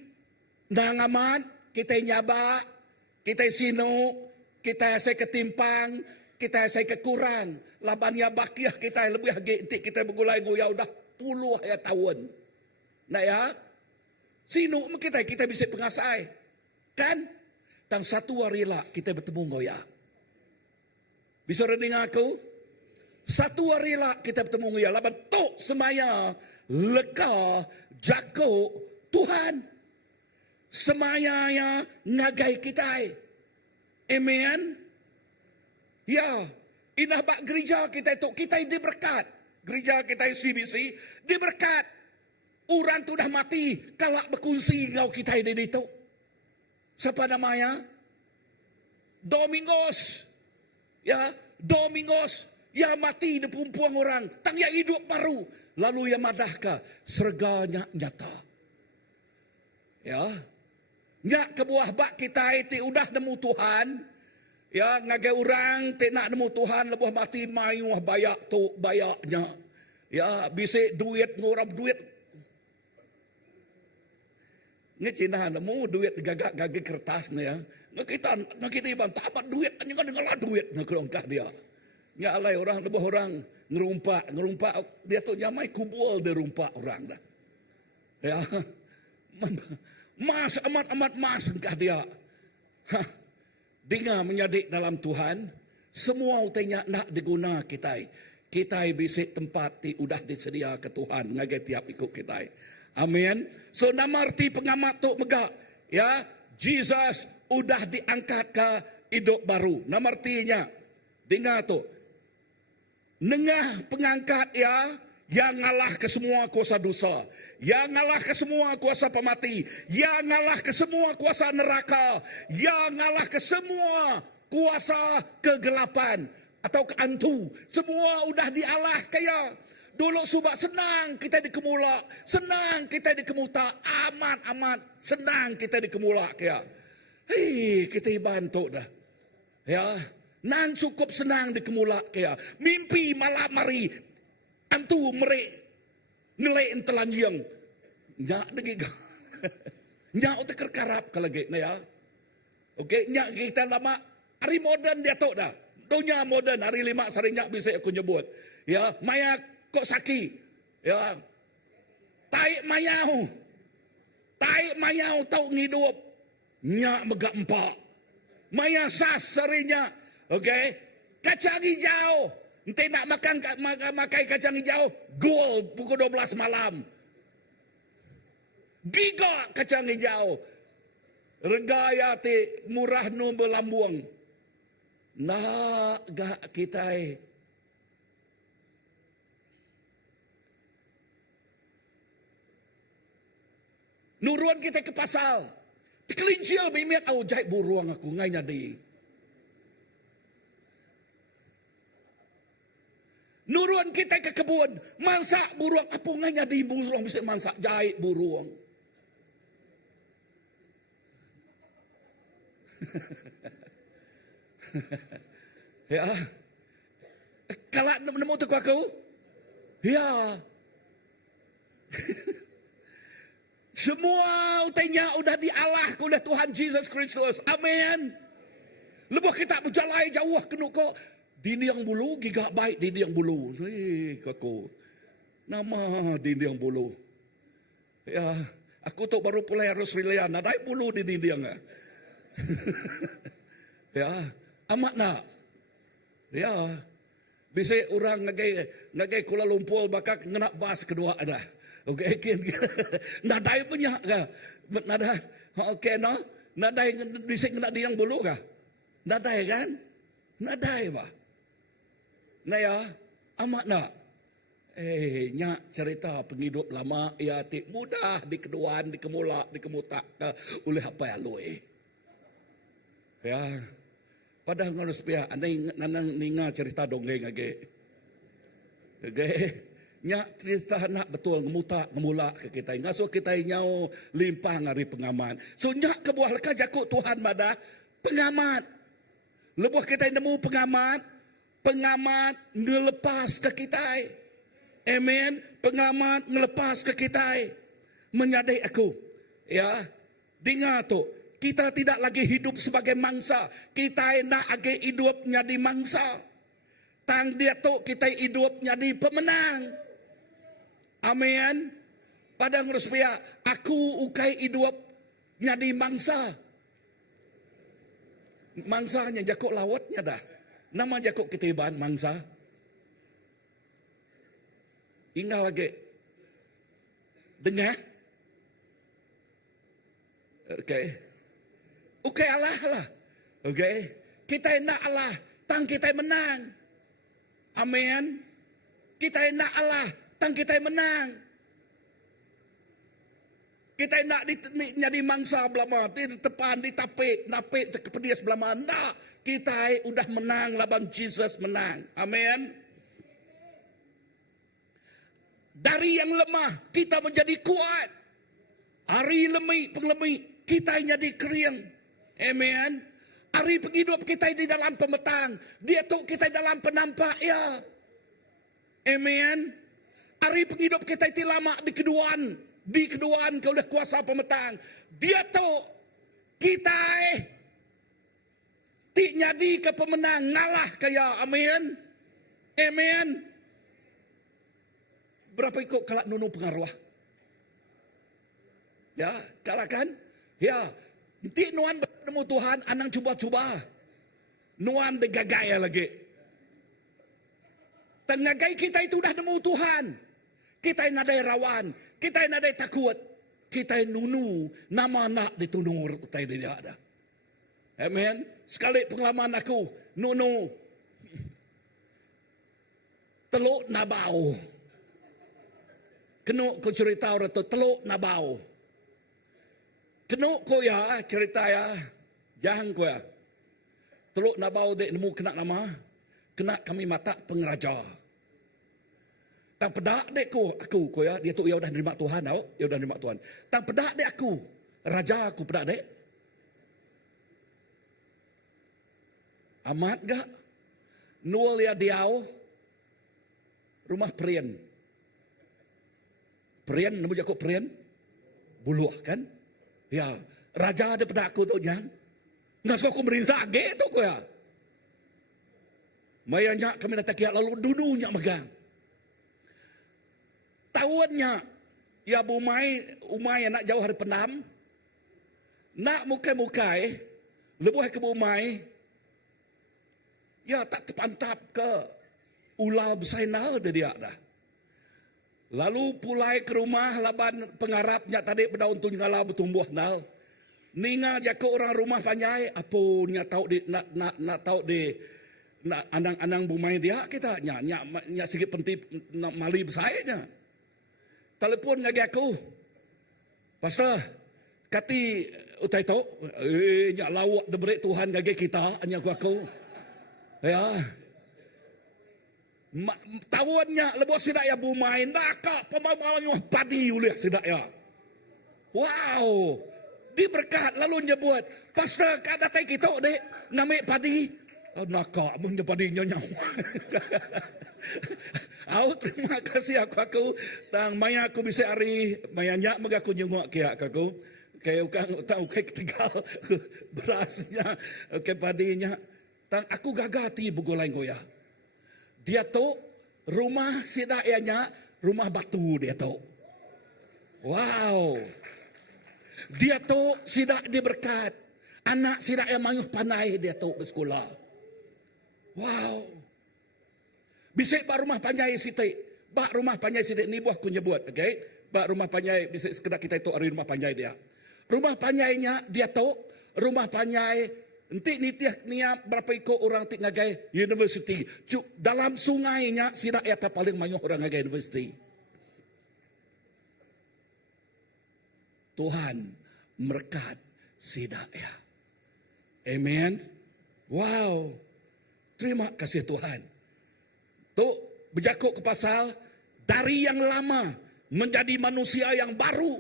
Nang aman. Kita nyaba. Kita sino. Kita saya ketimpang. Kita saya kekurang. Laban ya bakiah kita lebih lagi. Kita bergulai goya udah puluh tahun. Nah ya. Sino kita bisa pengasai. Kan? Tang satu hari lah kita bertemu goya. Bisa dengar aku? Satu hari lah kita bertemu goya. Laban tok semaya leka jako Tuhan. Semaya ya ngagai kita. Amen. Ya. Inah bak gereja kita itu. Kita diberkat. Gereja kita CBC diberkat. Orang tu dah mati. Kalak berkongsi ngau kita di itu. Siapa namanya? Domingos. Ya, Domingos. Ya mati di pumpuang orang. Tang ya hidup baru. Lalu ya madahkah. Serganya nyata. Ya. Nyak kebuah bak kita itu udah nemu Tuhan. Ya, ngagai orang tak nak nemu Tuhan. Lebuh mati mayu bayak tu bayaknya. Ya, bisa duit ngorap duit. Nge Cina nemu duit gagak kertas ni ya. Nge kita iban tamat duit ni kan dengarlah duit nge kerongkah dia. Nge alai orang lebih orang ngerumpak dia tu nyamai kubul dia rumpak orang dah. Ya. Mas amat mas engkah dia. Dengar menyadik dalam Tuhan, semua utainya nak diguna kita. Kita bisa tempat ti udah disedia ke Tuhan ngagai tiap ikut kita. Amin. So nama arti pengamat tu megak. Ya, Jesus udah diangkat ke hidup baru. Nama artinya. Dengar tu. Nengah pengangkat ya. Yang ngalah ke semua kuasa dosa. Yang ngalah ke semua kuasa pemati. Yang ngalah ke semua kuasa neraka. Yang ngalah ke semua kuasa kegelapan. Atau keantu. Semua udah dialah kaya. Dulu subak senang kita dikemulak. Senang kita dikemuta. Aman. Senang kita dikemulak ya. Hei, kita bantu dah. Ya. Nan cukup senang dikemulak ya. Mimpi malam hari. Antu merek. Ngelai telanjang. Nyak degi. Nyak utak kerkarap kalau gitu ya. Okey, nyak kita lama. Hari modern dia tahu dah. Dunia modern. Hari 5 sehari nyak bisa aku nyebut. Ya. Maya kok saki. Ya. Taik mayahu. Tai mayau tau ngidup. Nya megak empak. Maya sas serinya. Okay. Kacang hijau. Nanti nak makan kacang hijau. Gold pukul 12 malam. Giga kacang hijau. Regaya ti murah nu belambuang. Nak gak kita Nuruan kita ke pasal. Kelincil bimiat au jahit buruang aku ngai nyadi. Nuruan kita ke kebun. Mansak buruang apa ngai nyadi buruang bisa mansak jahit buruang. Ya. Kalau nemu tu aku? Ya. Semua utainya udah dialah oleh Tuhan Yesus Kristus. Amin. Lepas kita berjalan jauh kena kok. Dini yang bulu gigak baik dini yang bulu. Aku. Nama dini yang bulu. Ya, aku tu baru pulai Australia. Nadai bulu di dini yang. Ya, amat nak. Ya. Bisa orang ngagai Kuala Lumpur bakal ngenak bas kedua ada. Okey, nadai punya ke? Nadai, okey no? Nadai bisa ngenak di yang bulu ke? Nadai kan? Nadai ba? Naya, amat nak. Nyak cerita penghidup lama ya tik mudah di keduan, di kemulak, di kemutak oleh apa ya lui. Ya. Padahal ngurus pihak anai nanang ninga cerita dongeng age. Age. Nyak cerita nak betul ngemutak ngemulak ke kita. Ngaso kita nyau limpah ngari pengamat. So nyak kebuah leka jakut Tuhan mada pengamat. Lebuh kita nemu pengamat. Pengamat ngelepas ke kita. Amen. Pengamat ngelepas ke kita. Menyadai aku. Ya. Dengar tu. Kita tidak lagi hidup sebagai mangsa. Kita nak lagi hidup jadi mangsa. Tang dia tu kita hidup jadi pemenang. Amin. Pada ngurus pihak. Aku ukai hidup jadi mangsa. Mangsanya jakuk lawatnya dah. Nama jakuk ketiban mangsa. Ingat lagi. Dengar. Okey. Okey Allah lah. Okey. Kita nak Allah. Tang kita menang. Amin. Kita nak Allah. Tang kita menang. Kita nak jadi mangsa belama. Di depan, di tapik, napik, kepedias belama. Tak. Kita udah menang. Laban Jesus menang. Amin. Dari yang lemah, kita menjadi kuat. Hari lemih, pengelemih, kita jadi keriang. Amen. Hari penghidup kita di dalam pemetang. Dia tu kita dalam penampak ya. Amen. Hari penghidup kita itu lama di keduaan. Di keduaan oleh kuasa pemetang. Dia tu kita tik jadi ke pemenang. Ngalah kaya. Amen. Amen. Berapa ikut kalak nunu pengaruh? Ya, kalah kan? Ya. Nanti nuan bertemu Tuhan, anang cuba-cuba. Nuan degagaya lagi. Tengagai kita itu dah nemu Tuhan. Kita nadai rawan. Kita nadai takut. Kita nunu. Nama nak ditunur. Kita dia ada. Amen. Sekali pengalaman aku. Nunu. Teluk nabau. Kenuk ko cerita orang tu. Teluk nabau. Kenuk ko ya cerita ya. Jangan ko ya. Teluk nabau dek nemu kena nama. Kena kami mata pengeraja. Tang pedak dek aku ya. Dia tu ya udah nerima Tuhan tau. Ya udah nerima Tuhan. Tang pedak dek aku. Raja aku pedak dek. Amat gak? Nual ya diau. Rumah perian. Perian, nama jakut perian. Buluh kan? Ya. Raja ada pedak aku tu jangan. Nggak suka aku merinsak ge tu ko ya. Mayanya kami datang kia lalu dudunya megang. Tahuannya Ya bumai, umai nak jauh hari penam. Nak mukai-mukai, lebuh ke bumai. Ya tak terpantap ke ulau bersainal dia dah. Lalu pulai ke rumah laban pengarapnya tadi berdaun tu ngalau bertumbuh nal. Ninga jaga orang rumah panjai apa nya tahu di nak tahu di nak anang-anang bumai dia kita nya sikit penting nak mali bersainya. Telepon ngagi aku. Pastor kati utai tahu nya lawak debret Tuhan ngagi kita nya aku. Ya. Tawonnya lebih sidak ya bumai nakak pemamang padi ulih sidak ya. Wow. Diberkat lalu nyebut pastor kat datai kita dek ngambil padi. Oh, nakak mun padi nyonya. Au terima kasih aku tang maya aku bisa hari maya nyak meg aku nyungok ke aku. Kayak ukang tahu kayak tegal berasnya ke padinya. Tang aku gagati bugolai goya. Dia tu rumah sidaknya rumah batu dia tu. Wow. Dia tu sidak diberkat. Anak sidak yang manguh panai dia tu bersekolah. Wow. Bisik bak rumah panjai sitik. Bak rumah panjai sitik ni buah ku nyebut. Okay. Bak rumah panjai bisik sekedar kita itu hari rumah panjai dia. Rumah panjainya dia tu rumah panjai. Nanti niat berapa ikut orang tik ngagai university. Dalam sungainya sidak ya paling banyak orang ngagai university. Tuhan berkat sidak ya. Amen. Wow. Terima kasih Tuhan. Tu berjakuk ke pasal dari yang lama menjadi manusia yang baru.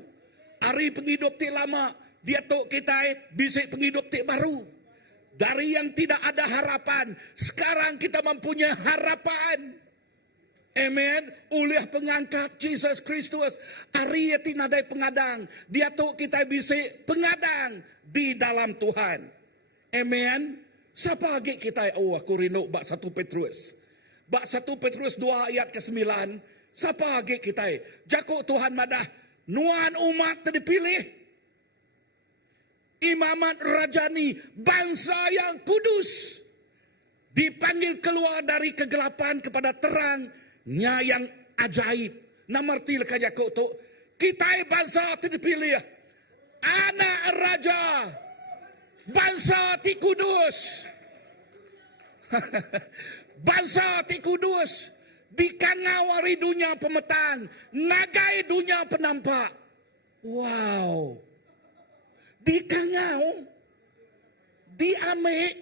Hari penghidup tik lama dia tu kita bisik penghidup tik baru. Dari yang tidak ada harapan, sekarang kita mempunyai harapan. Amen. Oleh pengangkat Jesus Kristus, hari itu nadai pengadang. Dia tu kita bisa pengadang di dalam Tuhan. Amen. Siapa lagi kita? Oh, aku rindu bak 1 Petrus. Bak 1 Petrus 2 ayat ke-9. Siapa lagi kita? Jakuk Tuhan madah. Nuan umat terpilih. Imamat rajani, bangsa yang kudus. Dipanggil keluar dari kegelapan kepada terangnya yang ajaib. Namarti leka jakuk tu. Kita bangsa terpilih. Anak raja. Bangsa ti kudus. Bangsa ti kudus. Dikangawari dunia pemetang. Nagai dunia penampak. Wow. Dikangau. Diambil.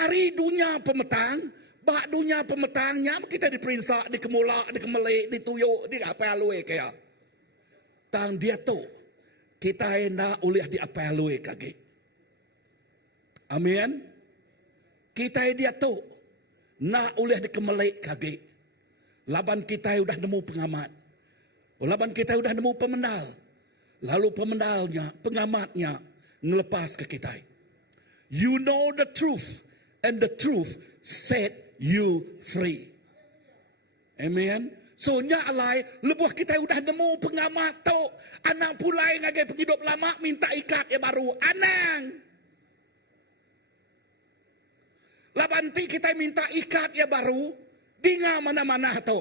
Hari dunia pemetang. Bak dunia pemetangnya kita diperintah, dikemulak, dikemelik, dituyuk, di apa alue kaya. Tang dia tu. Kita hendak oleh di apa alue kage. Amin. Kita dia tu. Nak oleh dikemelik kage. Laban kita sudah nemu pengamat. Laban kita sudah nemu pemendal. Lalu pemendalnya, pengamatnya ngelepas ke kita. You know the truth and the truth set you free. Amen. So nya alai lebuh kita sudah nemu pengamat tu. Anang pulai ngagai penghidup lama minta ikat yang baru. Anang. Labanti kita minta ikat yang baru. Dinga mana-mana tu.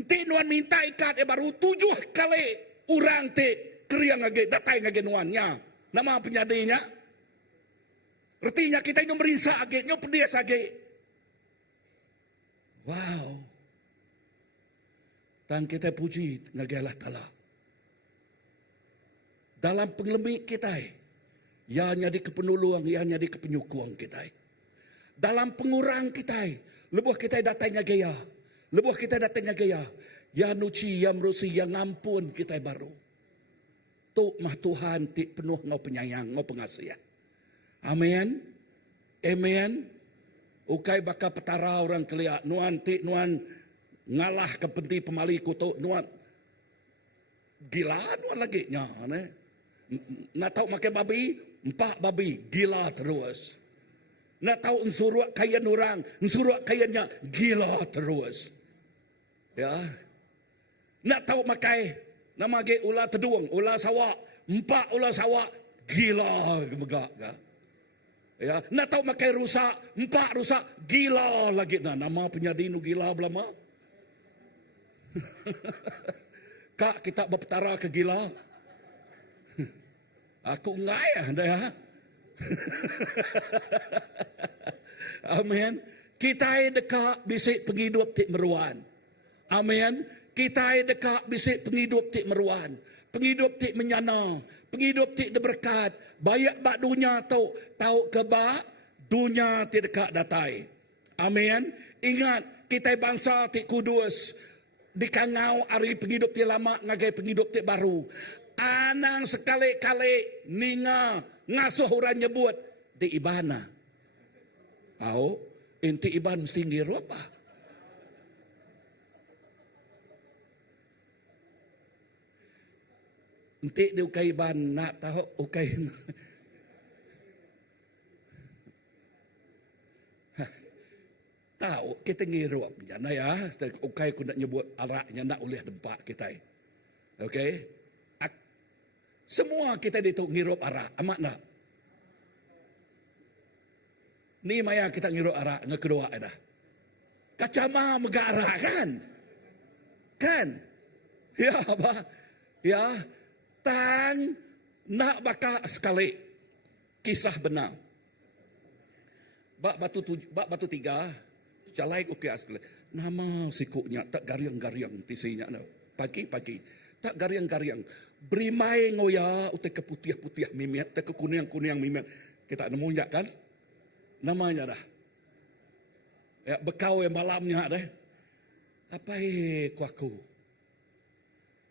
Nanti nuan minta ikat yang baru 7 kali orang ti. Kriang ngage, datai ngage nuannya. Nama penyadinya. Artinya kita ini merisa age, nyo pedia sage. Wow. Dan kita puji ngage Allah Ta'ala. Dalam pengelemik kita, ya nyadi kepenuluang, ya nyadi kepenyukuang kita. Dalam pengurang kita, lebuh kita datai ngage ya. Lebuh kita datai ngage ya. Ya nuci, ya merusi, ya ngampun kita baru. Tu mah Tuhan ti penuh ngau penyayang, ngau pengasih. Amin. Amin. Ukai baka petara orang kelia. Nuan ti nuan ngalah ke penti pemali kutu. Nuan gila nuan lagi. Nak tahu makai babi? 4 babi. Gila terus. Nak tahu nsuruak kayan orang? Nsuruak kayannya gila terus. Ya. Nak tahu makai Nama ge ulah teduang, ulah sawak, 4 ulah sawak, gila megak ka. Ya, nak tahu makai rusak, 4 rusak, gila lagi nah. Nama penyadi nu gila belama. Kak kita berpetara ke gila. Aku ngaya dah ya. Amin. Kita dekat bisik penghidup tik meruan. Amin. Kita dekat bisik penghidup tik meruan. Penghidup tik menyana. Penghidup tik berkat. Bayak bak dunia tahu ke bak dunia tik dekat datai. Amin. Ingat kita bangsa tik kudus. Dikangau hari penghidup tik lama ngagai penghidup tik baru. Anang sekali-kali ninga ngasuh orang nyebut di ibana. Tahu? Inti iban mesti ngiru apa? Inti di ukai iban nak tahu ukai. Tahu kita ngiru apa? Jana ya, ukai ku nak nyebut araknya nak oleh dempak kita. Okay? Semua kita dituk ngirup arak. Amat nak? Ni maya kita ngirup arak. Yang kedua dah. Kacama megak arak kan? Kan? Ya apa? Ya. Tang nak baka sekali. Kisah benar. Bak batu 3. Jalai okey sekali. Nama sikuknya tak gariang-gariang tisinya. Pagi-pagi. Tak gariang-gariang. Berimai ngoya utai ke putih-putih mimiat, utai ke kuning-kuning mimiat. Kita nemu kan? Namanya dah. Ya, bekau yang malamnya dah. Apa aku?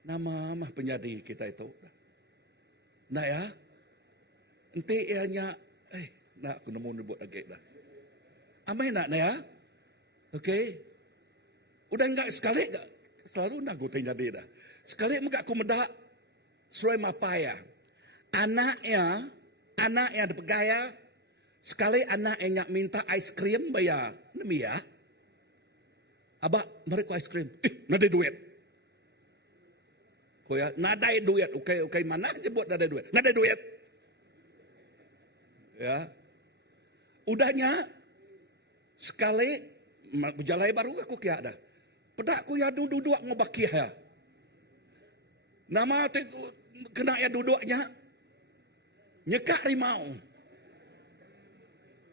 Nama mah penyadi kita itu. Nah ya. Enti ianya nak aku nemu buat lagi dah. Amai nak ya? Okey. Udah enggak sekali enggak? Selalu nak aku tanya dia dah. Sekali enggak aku medak sesuai mapaya. Anaknya ada pegaya. Sekali anaknya minta ais krim bayar. Nemi ya. Abah, mereka ais krim. Nada duit. Koya, nada duit. Okay, mana je buat nada duit? Nada duit. Ya. Udahnya sekali berjalan baru aku kaya dah. Pedak aku ya duduk mau bakia ya. Nama kena ya duduknya. Nyekak rimau.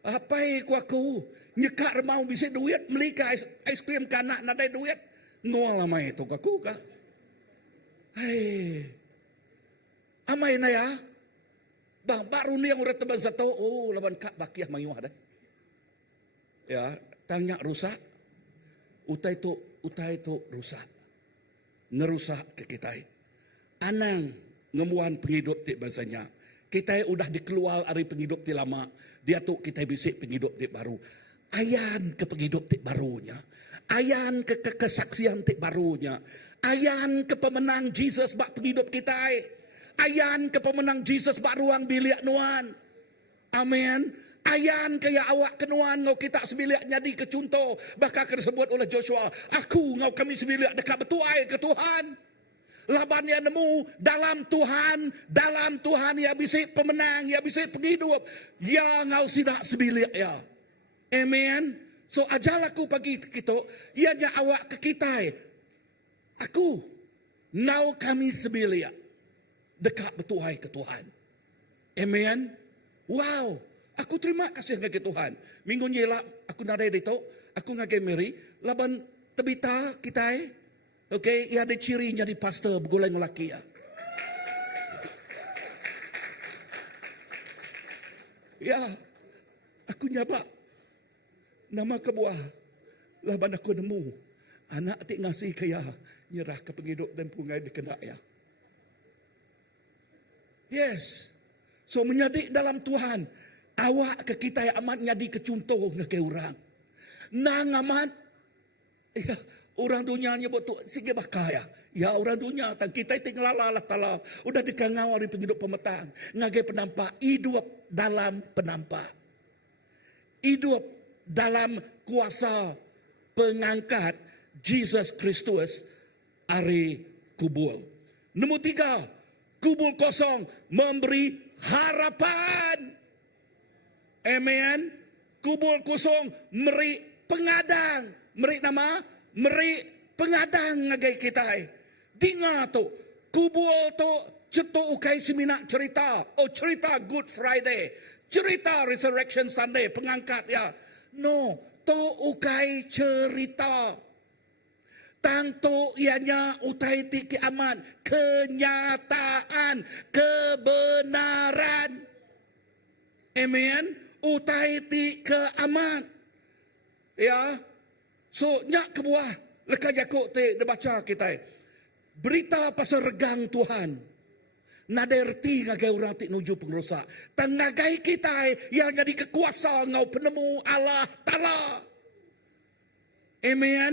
Apa aku nyekak rimau bisa duit. Melika ais krim kanak nadai duit. Nuang lama itu aku kan. Hei. Amai na ya. Bang baru ni yang udah teban satu. Oh laban kak bakiah mayuah dah. Ya. Tanya rusak. Utai itu rusak. Nerusak ke kita. Anang ngemuan penghidup di bahasanya. Kita udah dikeluar dari penghidup di lama. Dia tu kita bisik penghidup di baru. Ayan ke penghidup di barunya. Ayan ke kesaksian di barunya. Ayan ke pemenang Jesus bak penghidup kita. Ayan ke pemenang Jesus bak ruang bilik nuan. Amin. Ayan kaya awak kenuan ngau kita sebilik jadi kecunto. Bakal disebut oleh Joshua. Aku ngau kami sebilik dekat betuai ke Tuhan. Laban yang nemu dalam Tuhan ya bisik pemenang, ya bisik penghidup. Ya ngau sidak sebilik ya. Amen. So ajalaku pagi kita, ianya awak ke kita. Aku ngau kami sebilik dekat betuai ke Tuhan. Amen. Wow. Aku terima kasih ke Tuhan. Minggu nyela aku nadai dito, aku ngagai Mary, laban tebita kita okey, ia ada cirinya di pastor bergoleng lelaki ya. Ya, aku nyapa nama kebuah. Laban aku nemu anak tik ngasih kaya nyerah ke penghidup dan pungai dikenak ya. Yes. So menyadik dalam Tuhan. Awak ke kita yang amat nyadi kecuntuh ke orang. Nang amat. Ya, orang dunia nyebut tu sige bakaya. Ya orang dunia tan kita tinggal Allah Taala udah dikangau di penghidup pemetaan. Ngagai penampak hidup dalam penampak. Hidup dalam kuasa pengangkat Jesus Kristus ari kubul. Nombor 3, kubur kosong memberi harapan. Amen. Kubur kosong meri pengadang. Meri nama? Meri pengadang ngagai kita. Dengar tu. Kubur tu cetuk ukai seminak cerita. Oh, cerita Good Friday. Cerita Resurrection Sunday. Pengangkat ya. No. Tu ukai cerita. Tang tu ianya utai ti kiamat. Kenyataan. Kebenaran. Amen. Utai ti keamat. Ya. So, nyak kebuah. Leka jakuk ti dia baca kita. Berita pasal regang Tuhan. Nada erti ngagai orang ti nuju pengerusak. Tengagai kita yang jadi kekuasa ngau penemu Allah Ta'ala. Amen.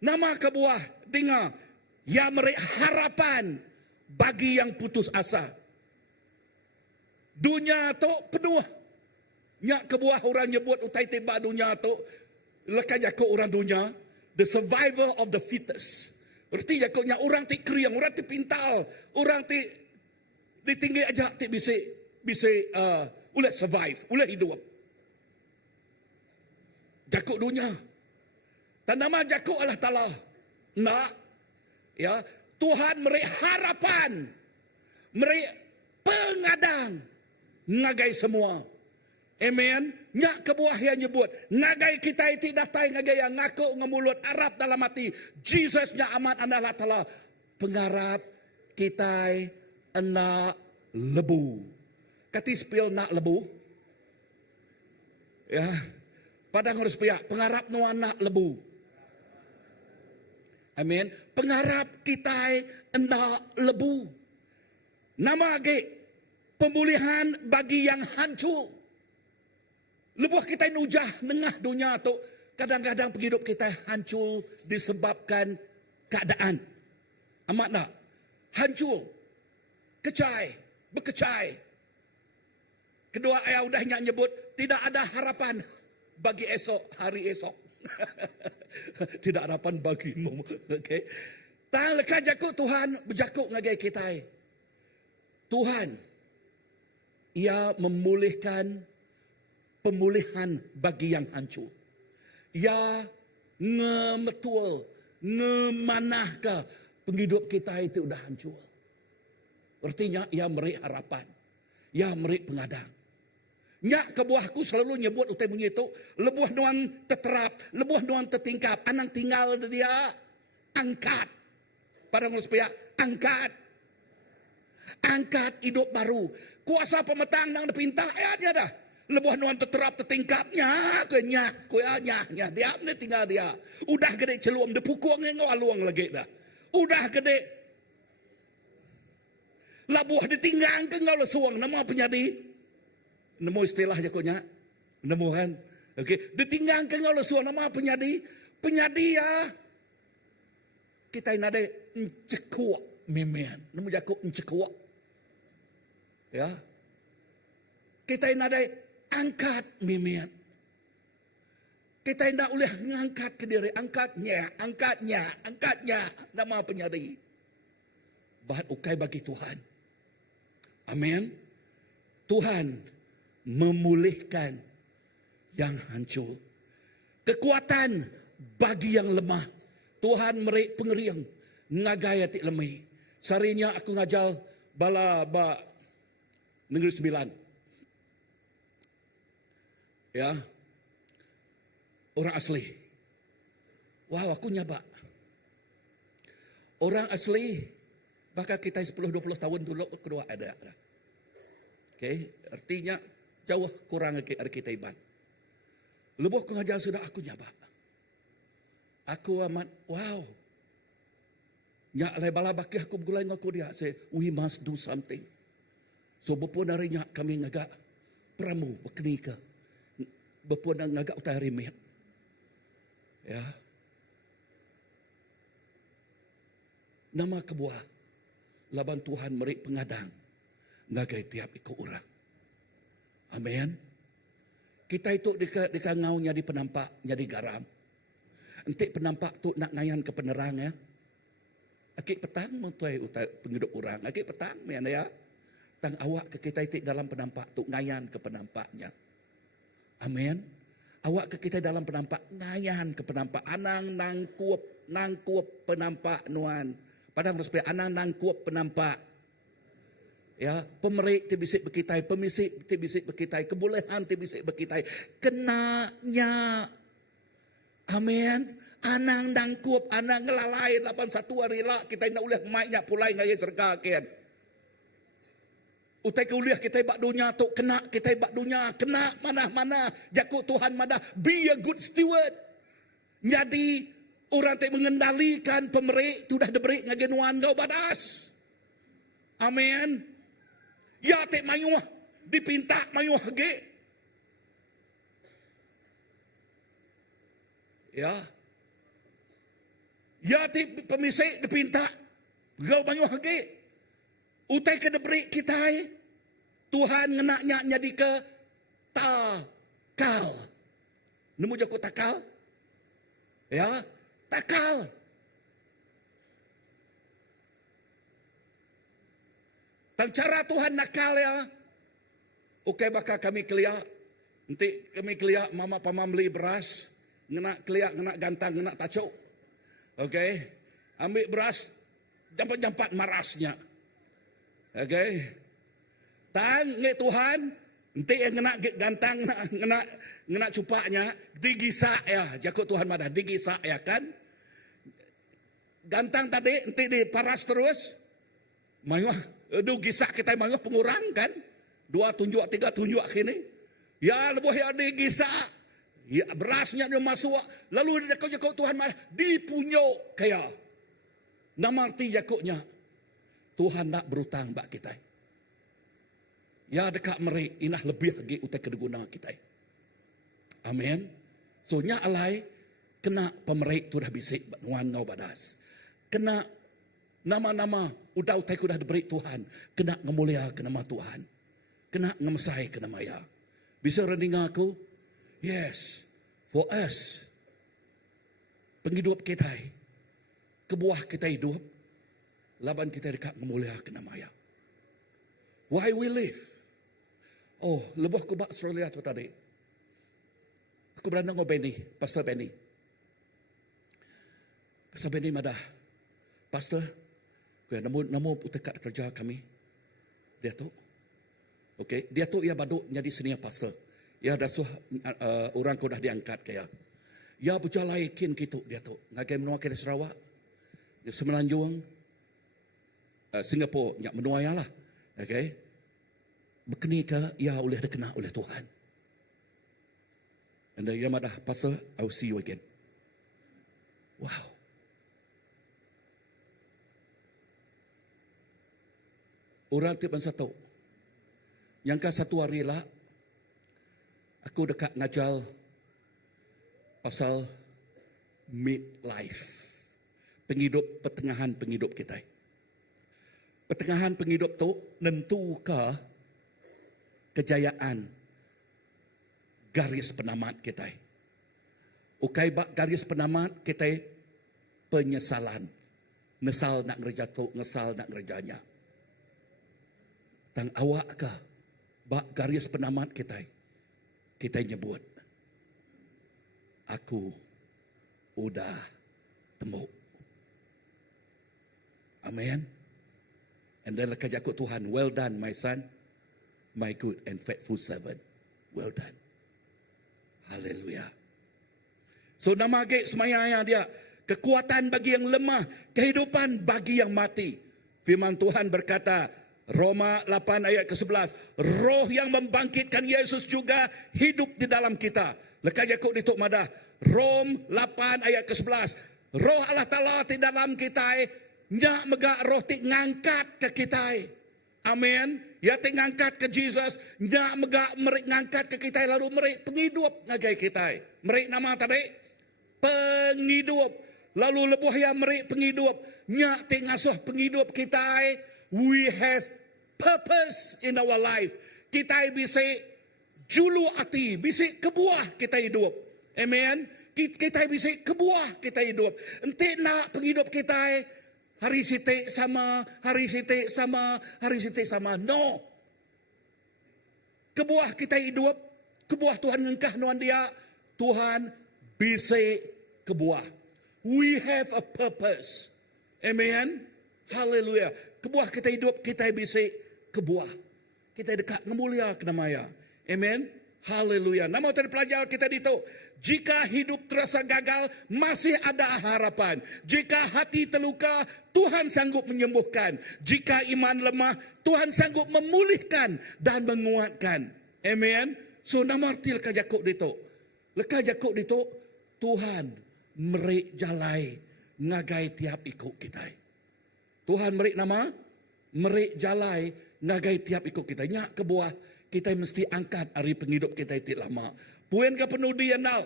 Nama kebuah. Dengar. Yang meri harapan bagi yang putus asa. Dunia tu penuh. Nyak kebuah orang nyebut utai tembak dunia tu. Lekas jakut orang dunia. The survivor of the fittest. Berarti jakutnya orang ti kriang, orang ti pintal. Orang ti ditinggi aja ti bisa boleh survive, boleh hidup. Jakut dunia. Dan nama jakut Allah Ta'ala. Nak. Ya. Tuhan meri harapan. Meri pengadang. Ngagai semua. Amen. Nyak kebuah yang nyebut. Ngagai kita itu datai ngagai yang ngaku ngemulut Arab dalam hati. Jesus nya amat Allah Ta'ala. Pengarap kita nak lebu. Kati spill nak lebu. Ya. Padang harus piak. Pengarap nuan nak lebu. Amen. Pengarap kita nak lebu. Nama lagi. Pemulihan bagi yang hancur. Lebuh kita nujah nengah dunia tu. Kadang-kadang hidup kita hancur disebabkan keadaan. Amat nak. Hancur. Kecai. Berkecai. Kedua ayat udah nyebut. Tidak ada harapan bagi esok. Hari esok. Tidak harapan bagimu. Okay. Tak lekas jakut Tuhan. Berjakut ngagai kita. Tuhan. Ia memulihkan pemulihan bagi yang hancur. Ya ngemetul, ngemanahkah penghidup kita itu sudah hancur. Artinya ia meri harapan. Ia meri pengadang. Nyak kebuahku selalu nyebut utai bunyi itu. Lebuh nuan terterap, lebuh nuan tertingkap. Anang tinggal dia angkat. Pada mulut angkat. Angkat hidup baru. Kuasa pemetang nang depintah. Dia dah. Lebuh nuan terterap tertingkapnya kenyak kuanya dia ni tinggal dia udah gede celuam de pukul ngau aluang lagi dah udah gede labuh ditinggang ke ngau lesuang nama penyadi nemu istilah jakonya nemu kan okey ditinggang ke ngau lesuang nama penyadi ya kita nade encekuak memean nemu jakuk encekuak ya kita nade angkat mimian. Kita tidak boleh mengangkat ke diri. Angkatnya. Nama penyadi. Bahat ukai bagi Tuhan. Amin. Tuhan memulihkan yang hancur. Kekuatan bagi yang lemah. Tuhan meri pengeriang. Ngagaya tik lemih. Sarinya aku ngajal bala Negeri Sembilan. Ya, orang asli. Wow, aku nyaba. Orang asli, bahkan kita 10-20 tahun dulu kedua ada. Okay, artinya jauh kurang dari kita iban. Lebuh pengajar sudah aku nyaba. Aku amat, wow. Nyak lebala baki aku bergulai ngaku dia. Say, we must do something. So, bepun hari nyak kami ngagak peramu, berkenika. Bepun ngagak utari met. Ya. Nama kebuah. Laban Tuhan meri pengadang. Ngagai tiap ikut orang. Amin. Kita itu dikangau jadi penampak, jadi garam. Entik penampak tu nak ngayan ke penerang ya. Akik petang mutai utai penghidup orang. Akik petang ya. Tang awak ke kita itu dalam penampak tu ngayan ke penampaknya. Amin. Awak ke kita dalam penampak ngayan ke penampak anang nang kuap penampak nuan. Padang terus anang nang kuap penampak. Ya, pemerik ti bisik bekitai, pemisik ti bisik bekitai, kebolehan ti bisik bekitai. Kenanya. Amin. Anang nang kuap, anang ngelalai 81 hari lah kita nak ulah mainnya pulai ngai serga kian. Utai kuliah kita bak dunia tu kena kita bak dunia kena mana-mana jakut Tuhan madah be a good steward. Jadi orang tak mengendalikan pemerik tu dah diberi ngagenuan kau badas. Amin. Ya tak mayuh dipinta mayuh ge. Ya. Ya tak pemisik dipinta kau mayuh ge. Utai ke diberi kita Tuhan ngenaknya jadi ke takal. Nemu jakut takal? Ya, takal. Tang cara Tuhan nakal ya. Oke bakal kami kelia. Nanti kami kelia mama pamam beli beras. Ngena kelia, ngena gantang, ngena tacuk. Oke. Ambil beras. Jampat-jampat marasnya. Okay. Tang nge Tuhan, nanti yang kena gantang, ngena cupaknya, digisak ya, jakut Tuhan madah, digisak ya kan. Gantang tadi, nanti diparas terus, mayuh, aduh gisak kita mayuh pengurang kan. 2 tunjuk, 3 tunjuk kini. Ya lebuh ya digisak, ya berasnya dia masuk, lalu jakut Tuhan madah, dipunyuk kaya. Nama arti jakutnya. Tuhan nak berutang bak kita. Ya dekat merik inah lebih lagi utai kedeguna kita. Amin. So nya alai kena pemerik tu dah bisik nuan ngau badas. Kena nama-nama udah utai ku dah diberi Tuhan. Kena ngemulia ke nama Tuhan. Kena ngemesai ke nama ya. Bisa rending aku? Yes. For us. Penghidup kita. Kebuah kita hidup. Laban kita dekat memuliakan nama ya. Why we live? Oh, lebuh ku bak Australia tu tadi. Aku berandang dengan Benny, Pastor Benny. Pastor Benny madah. Pastor, namu dekat kerja kami. Dia tu. Okay, dia tu ia baduk jadi senior pastor. Ya dah orang ku dah diangkat kaya. Ya berjalaikin gitu dia tu. Ngagai menua ke Sarawak. Dia semenanjung. Singapura nyak menuaya lah. Okay. Berkeni ke ia oleh dikena oleh Tuhan. And then madah, Pastor, I will see you again. Wow. Orang tiap satu. Yang kan satu hari lah, aku dekat ngajal pasal midlife. Penghidup, pertengahan penghidup kita. Pertengahan penghidup tu nentukan kejayaan garis penamat kita. Ukai bak garis penamat kita penyesalan. Nesal nak ngerja tu, ngesal nak ngerjanya. Tang awak ka bak garis penamat kita nyebut aku udah temu. Amin. And then lekaj aku Tuhan, well done my son, my good and faithful servant. Well done. Haleluya. So nama ke semayanya dia, kekuatan bagi yang lemah, kehidupan bagi yang mati. Firman Tuhan berkata, Roma 8 ayat ke-11, roh yang membangkitkan Yesus juga hidup di dalam kita. Lekaj aku dituk madah, Rom 8 ayat ke-11, roh Allah Ta'ala di dalam kita, nyak megak roh tik ngangkat ke kita. Amin. Ya tik ngangkat ke Jesus. Nyak megak merik ngangkat ke kita. Lalu merik penghidup ngagai kita. Merik nama tadi. Penghidup. Lalu lebuh ya merik penghidup. Nyak tik ngasuh penghidup kita. We have purpose in our life. Kita bisa julu hati. Bisa kebuah kita hidup. Amen. Kita bisa kebuah kita hidup. Enti nak penghidup kita hari siti sama, hari siti sama, hari siti sama. No. Kebuah kita hidup, kebuah Tuhan ngengkah nuan dia, Tuhan bisa kebuah. We have a purpose. Amen. Haleluya. Kebuah kita hidup, kita bisa kebuah. Kita dekat ngemulia ke namanya. Amen. Haleluya. Nama tadi pelajar kita dito. Jika hidup terasa gagal, masih ada harapan. Jika hati terluka, Tuhan sanggup menyembuhkan. Jika iman lemah, Tuhan sanggup memulihkan dan menguatkan. Amen. So nama arti leka jakuk dito. Leka jakuk dito, Tuhan merik jalai ngagai tiap ikut kita. Tuhan merik nama, merik jalai ngagai tiap ikut kita. Nyak kebuah, kita mesti angkat hari penghidup kita itu lama. Puan ke penuh dienal.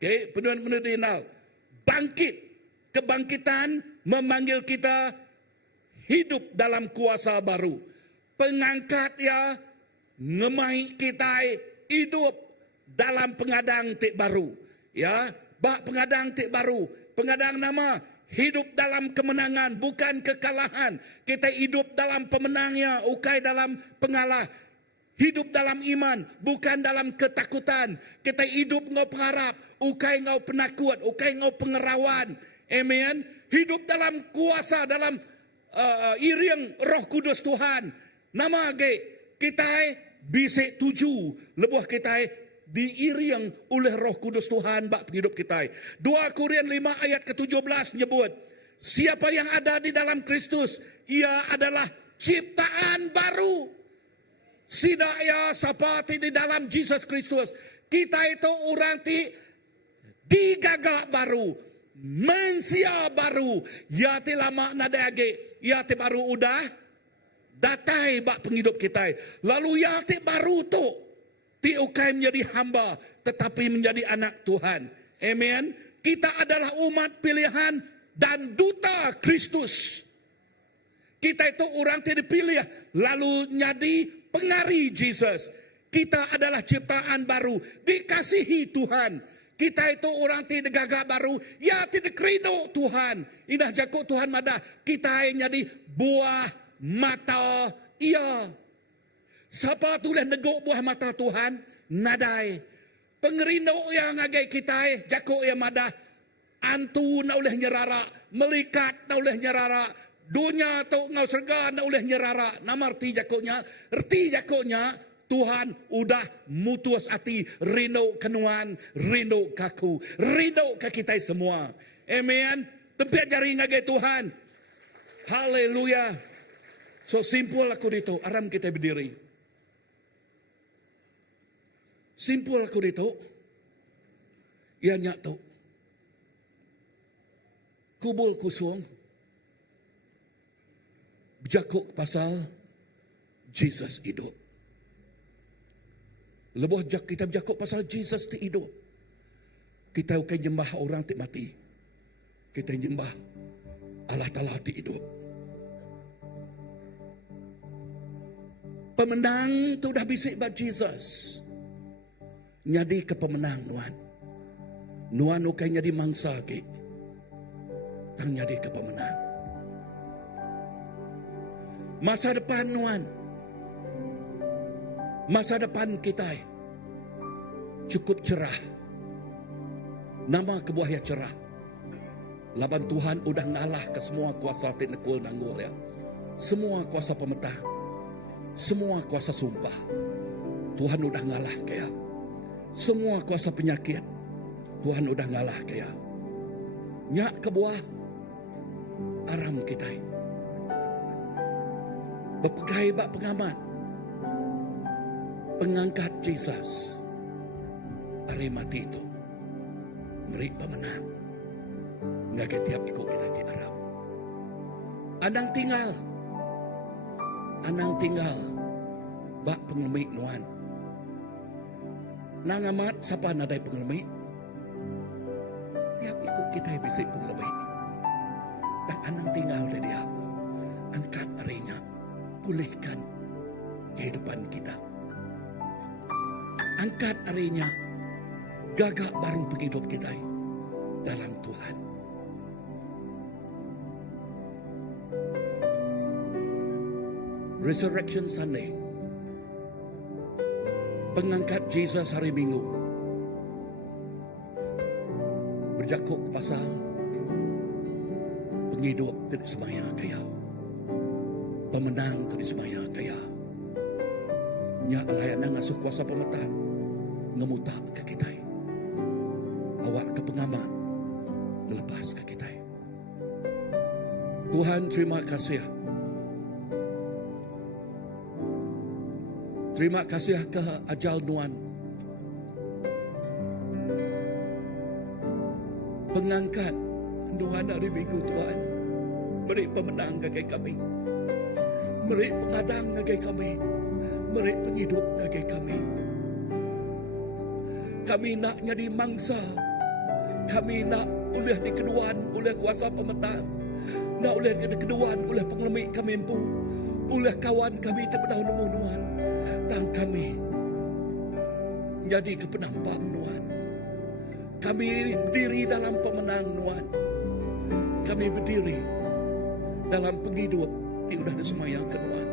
Okay, penuh dienal. Bangkit. Kebangkitan memanggil kita hidup dalam kuasa baru. Pengangkat ya, ngemai kita hidup dalam pengadang tik baru. Ya, bak pengadang tik baru. Pengadang nama hidup dalam kemenangan, bukan kekalahan. Kita hidup dalam pemenangnya, ukai dalam pengalah. Hidup dalam iman, bukan dalam ketakutan. Kita hidup ngau pengharap, ukai ngau penakut, ukai ngau pengerawan. Amen. Hidup dalam kuasa, dalam iring Roh Kudus Tuhan. Nama ge kita bisa tuju lebuh kita diiring oleh Roh Kudus Tuhan bak hidup kita. 2 Korintus 5 ayat ke-17 menyebut, siapa yang ada di dalam Kristus, ia adalah ciptaan baru. Sida ya seperti di dalam Jesus Kristus. Kita itu orang digagak baru. Manusia baru. Ya ti lama nadage. Ya ti baru udah datai bak penghidup kita. Lalu ya ti baru tu. Ti ukai menjadi hamba. Tetapi menjadi anak Tuhan. Amen. Kita adalah umat pilihan dan duta Kristus. Kita itu orang tidak dipilih. Lalu jadi pengari Jesus. Kita adalah ciptaan baru. Dikasihi Tuhan. Kita itu orang tidak gagak baru. Ya tidak kerino Tuhan. Indah jakuk Tuhan madah. Kita jadi buah mata. Iya. Siapa tulen negok buah mata Tuhan? Nadai. Pengerino yang ngagai kita. Jakuk yang madah. Antu na oleh nyerara. Melikat na oleh nyerara. Dunia atau ngau serga na oleh nyerara. Nama arti jakoknya. Arti jakoknya Tuhan udah mutus hati. Rindu kenuan. Rindu kaku. Rindu ke kita semua. Amen. Tempat jari ngagai Tuhan. Haleluya. So simpul aku dito. Aram kita berdiri. Simpul aku dito. Ya nyak tu. Kubul kusung. Jakuk pasal Jesus hidup. Lebuh kita berjakuk pasal Jesus ti hidup. Kita bukan nyembah orang ti mati. Kita nyembah Allah Ta'ala ti hidup. Pemenang tu dah bisik buat Jesus. Nyadi ke pemenang nuan. Nuan bukan nyadi mangsa ke. Tang nyadi ke pemenang. Masa depan nuan. Masa depan kita cukup cerah. Nama kebuahnya cerah. Laban Tuhan udah ngalah ke semua kuasa tinekul nanggul ya. Semua kuasa pemetah. Semua kuasa sumpah. Tuhan udah ngalah kaya. Semua kuasa penyakit. Tuhan udah ngalah kaya. Nyak kebuah aram kita. Berpegai bak pengamat. Pengangkat Jesus. Hari mati itu. Merik pemenang. Nggak tiap ikut kita di Arab. Anang tinggal. Anang tinggal. Bak pengemik nuan. Nang amat siapa nadai pengemik. Tiap ikut kita bisa pengemik. Dan anang tinggal dari dia. Angkat harinya. Pulihkan kehidupan kita. Angkat harinya. Gagak baru penghidup kita dalam Tuhan. Resurrection Sunday. Pengangkat Jesus hari Minggu. Berjakuk ke pasal penghidup tidak semaya kaya. Pemenang tidak semaya kaya. Nya layanan ngasuh kuasa pemetaan. Ngemutak ke kita. Awak ke pengamat. Ngelepas ke kita. Tuhan terima kasih. Terima kasih ke ajal Nuan. Pengangkat Nuan hari Minggu Tuhan. Beri pemenang bagi kami. Beri pengadang bagi kami. Beri penghidup bagi kami. Kami nak jadi mangsa. Kami nak oleh dikeduan oleh kuasa pemetaan. Nak oleh dikeduan oleh pengelemik kami empu. Oleh kawan kami terpedahun Nuan. Dan kami jadi kepenampak Nuan. Kami berdiri dalam pemenang Nuan. Kami berdiri dalam penghidup yang sudah disemayang ke Nuan.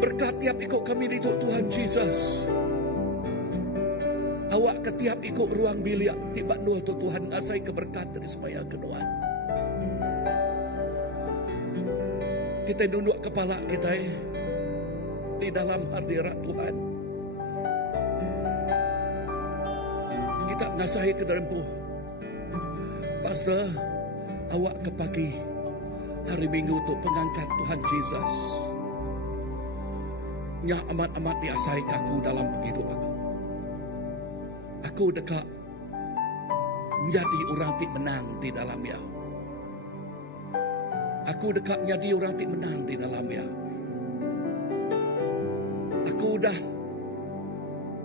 Berkat tiap ikut kami di Tuhan Jesus. Awak ketiap ikut ruang bilik tiba dua Tuhan asai keberkat dari semayang ke Nuan. Kita nunduk kepala kita di dalam hadirat Tuhan. Kita ngasahi ke dalam Pastor, awak ke pagi hari Minggu untuk pengangkat Tuhan Yesus. Nya amat-amat diasai kaku dalam penghidup aku. Aku dekat menjadi orang yang menang di dalamnya. Aku dekat menjadi orang yang menang di dalamnya. Aku dah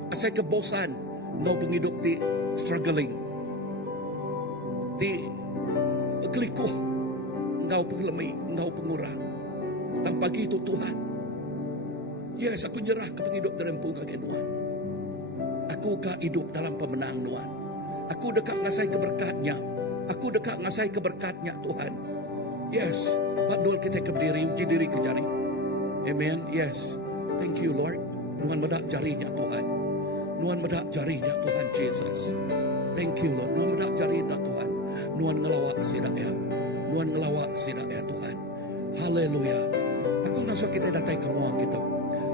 asal kebosan ngau penghidup di struggling, di kelikuh, ngau pengelemi, ngau pengurang. Dan pagi itu Tuhan, yes, aku nyerah ke penghidup dalam punggung Nuan. Aku kah hidup dalam pemenang Nuan. Aku dekat ngasai keberkatnya. Aku dekat ngasai keberkatnya Tuhan. Yes, Abdul kita berdiri, uji diri ke jari. Amen, yes. Thank you Lord. Nuan medak jarinya Tuhan. Nuan medak jarinya Tuhan Jesus. Thank you Lord. Nuan medak jarinya Tuhan. Nuan ngelawak sidak ya. Nuan ngelawak sidak ya Tuhan. Haleluya. Aku nasa kita datai kemua kita.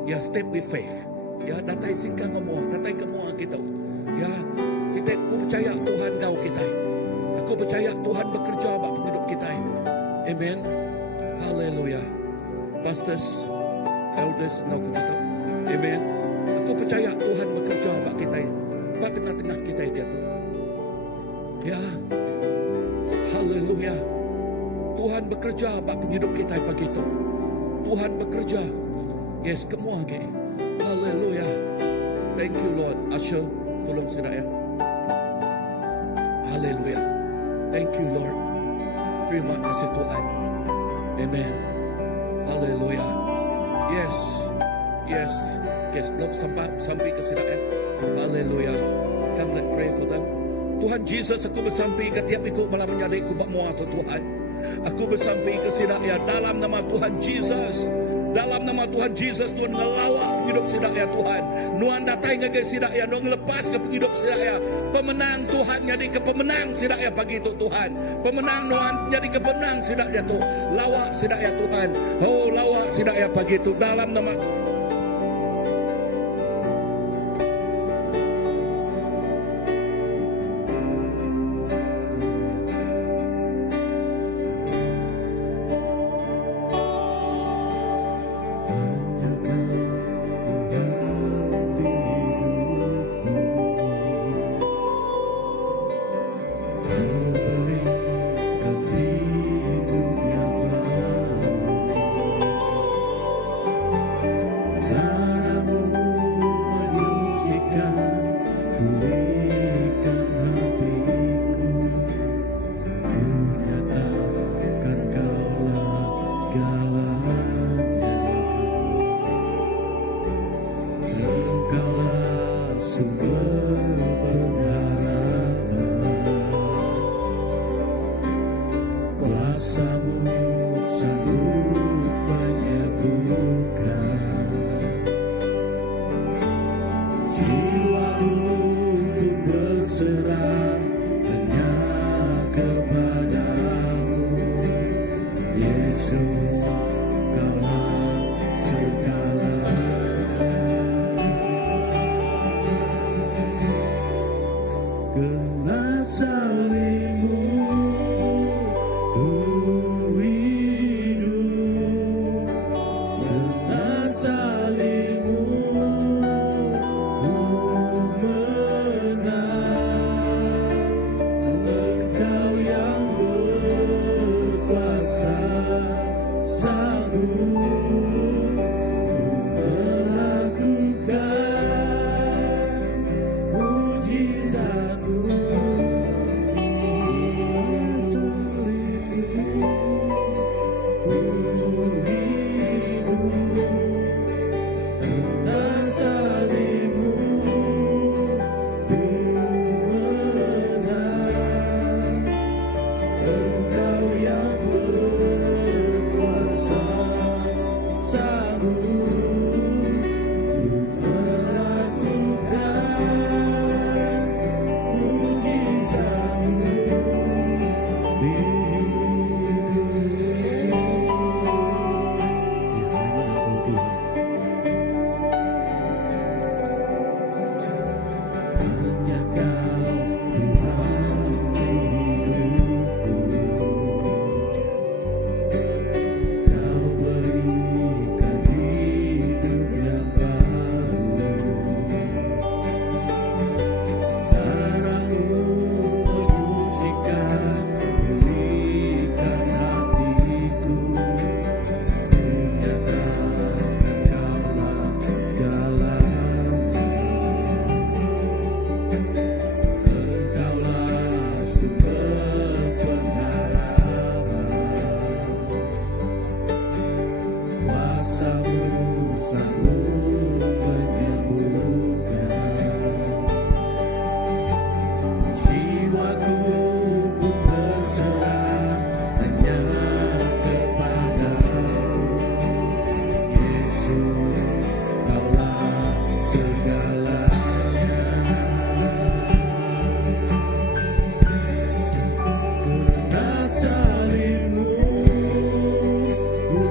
Ya, step with faith. Ya, datai singkang kemua. Datai kemua kita. Ya, kita aku percaya Tuhan kau kita. Aku percaya Tuhan bekerja bak hidup kita. Amen. Haleluya. Pastors, elders, now kita. Amen. Aku percaya Tuhan bekerja bak kita. Bak tengah-tengah kita dia tu. Ya. Haleluya. Tuhan bekerja bak hidup kita pagi itu. Tuhan bekerja. Yes, kemua gini. Haleluya. Thank you Lord. Asher, tolong saya. Haleluya. Thank you Lord. Terima kasih Tuhan. Amen. Haleluya. Yes. Yes. Yes. Belum sampai ke sini. Haleluya. Come let's pray for them. Tuhan Jesus, aku bersampai ke tiap ikut malam menyadai ku bak muat Tuhan. Aku bersampai ke sini ya dalam nama Tuhan Jesus. Dalam nama Tuhan Jesus, Tuhan ngelawak penghidup sidak ya Tuhan. Nuan datai ngagai sidak ya, Nuan lepas ke penghidup sidak ya. Pemenang Tuhan jadi ke pemenang sidak ya pagi itu Tuhan. Pemenang Nuan jadi ke pemenang sidak ya tu. Lawak sidak ya Tuhan. Oh lawak sidak ya pagi itu dalam nama kuasamu sanggup menyembuhkan. Jiwaku pun berserah hanya kepadamu. Yesus, Kaulah segalanya. Karena salibmu ku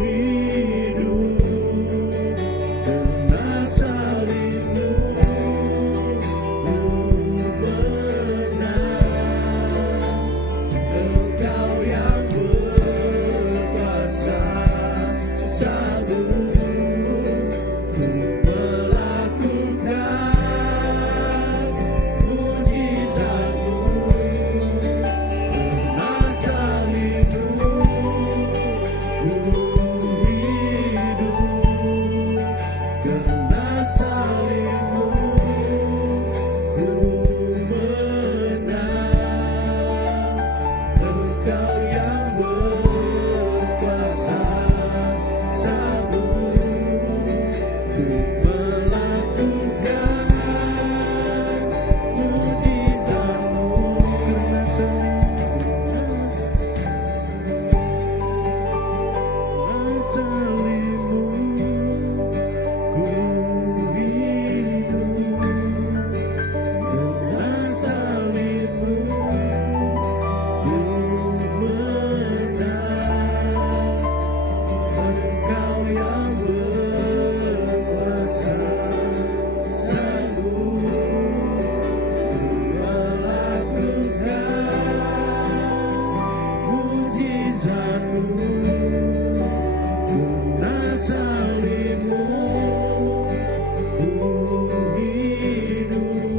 hidup, karena salibmu ku menang. Engkau yang berkuasa sanggup ku melakukan mujizatmu. Karena salibmu ku hidup, karena salibmu ku menang. Engkau yang berkuasa sanggup ku melakukan mujizatmu. Engkau yang berkuasa sanggup melakukan mujizatmu. Karena salibmu ku hidup,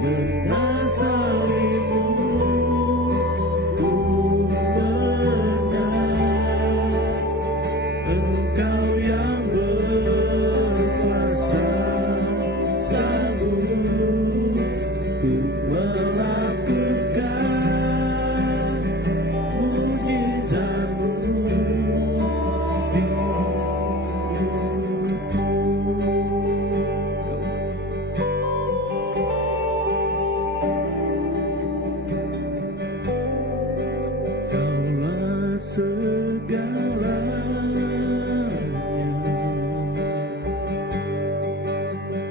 karena salibmu ku menang. Engkau yang berkuasa sanggup ku melakukan mujizatmu di Kaulah segalanya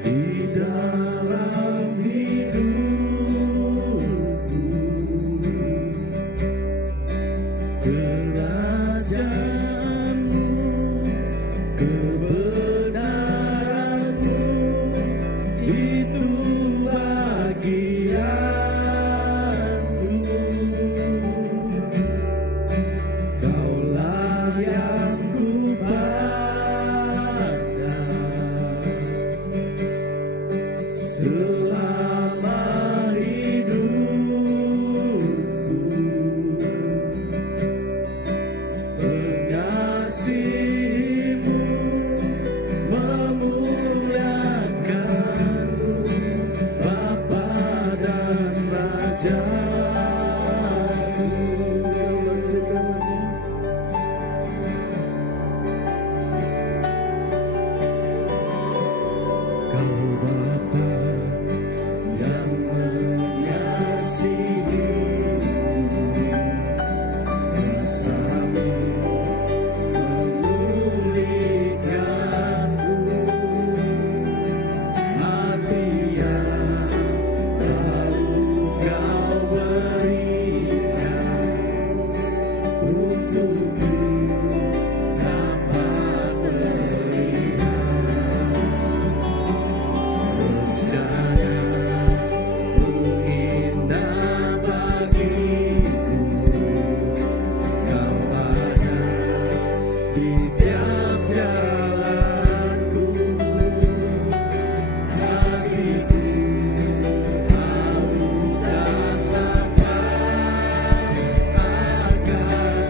di dalam hidupku. Kerahasiaanmu, kebenaranmu, itu bagianku. Kaulah yang kupandang selama hidupku. Mengasihimu, memuliakanmu, Bapa dan Rajaku. Kau Bapa yang mengasihiku, kasih-Mu memulihkanku. Hati yang baru Kau berikan untukku dapat melihat rencana-Mu indah bagiku. Kau ada di setiap jalanku. Hatiku haus dan lapar akan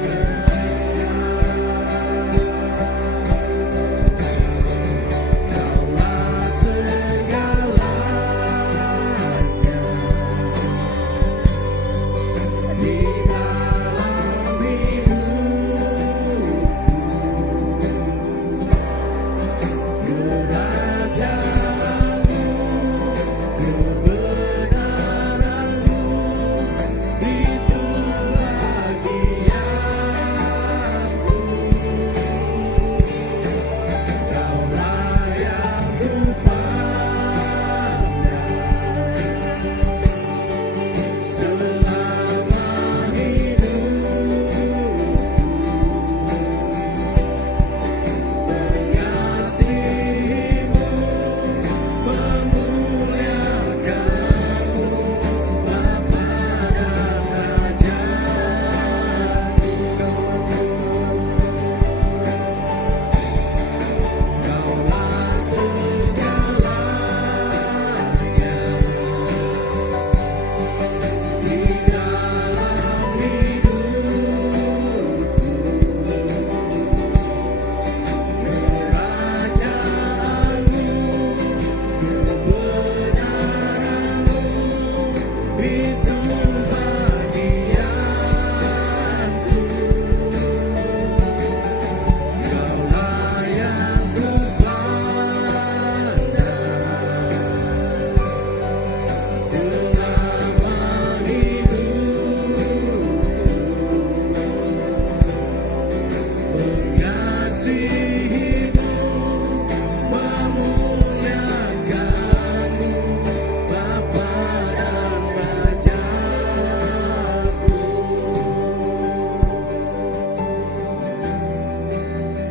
Kaulah segalanya di dalam hidupku.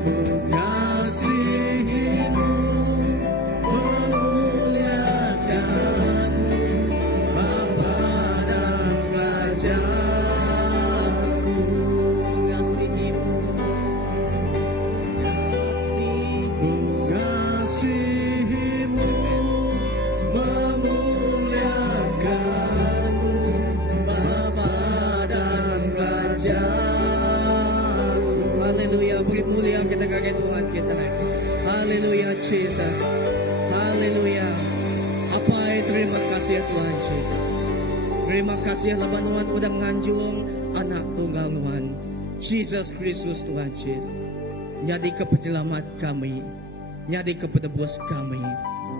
mengasihimu, memuliakanmu, Bapa dan Rajaku. Mengasihimu, Mengasihimu, memuliakanmu, Bapa dan Rajaku. haleluya, beri mulia kita kepada Tuhan kita. Haleluya Jesus. Haleluya. Apa terima kasih Tuhan Jesus. Terima kasih laban Tuhan udah nganjung anak tunggal Tuhan Jesus Kristus Tuhan Jesus. Jadi kepejelamat kami, jadi kepedebus kami.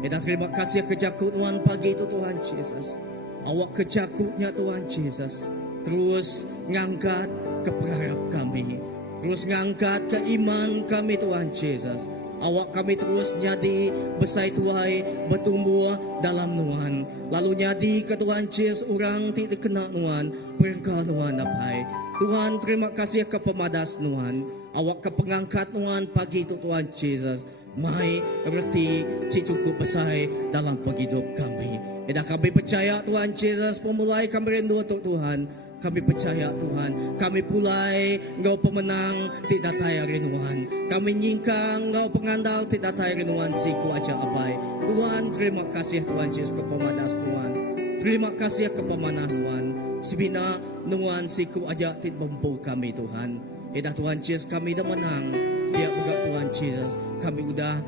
Dan terima kasih kejakut Tuhan pagi itu Tuhan Jesus. Awak kejakutnya Tuhan Jesus. Terus ngangkat ke pengharap kami. Terus ngangkat ke iman kami Tuhan Jesus. Awak kami terus jadi besai tuai bertumbuh dalam Tuhan. Lalu jadi ke Tuhan Jesus orang tidak kena Tuhan. Berkah Tuhan apai. Tuhan terima kasih ke pemadas Tuhan. Awak ke pengangkat Tuhan pagi itu Tuhan Jesus. Mai reti cukup besar dalam penghidup kami. Dan kami percaya Tuhan Jesus pemulai kami rindu untuk Tuhan. Kami percaya Tuhan, kami pulai Engkau pemenang tidak tayar rinuan. Kami nyingkang Engkau pengandal tidak tayar rinuan siku aja abai. Tuhan terima kasih Tuhan Yesus ke pemadas Tuhan. Terima kasih ke pemanah Tuhan. Sibina nuan siku aja tidak mampu kami Tuhan. Edah Tuhan Yesus kami dah menang. Dia buka Tuhan Yesus kami udah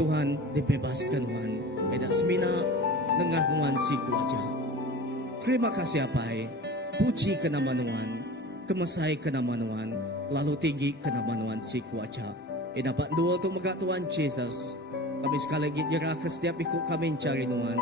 Tuhan dibebaskan Tuhan. Edah semina nengah nuan siku aja. Terima kasih abai. Puji ke nama Tuhan, kemesai ke nama Tuhan, lalu tinggi ke nama Tuhan si kuaca. Dapat dua untuk megak Tuhan Yesus. Kami sekali lagi nyerah ke setiap ikut kami cari Tuhan.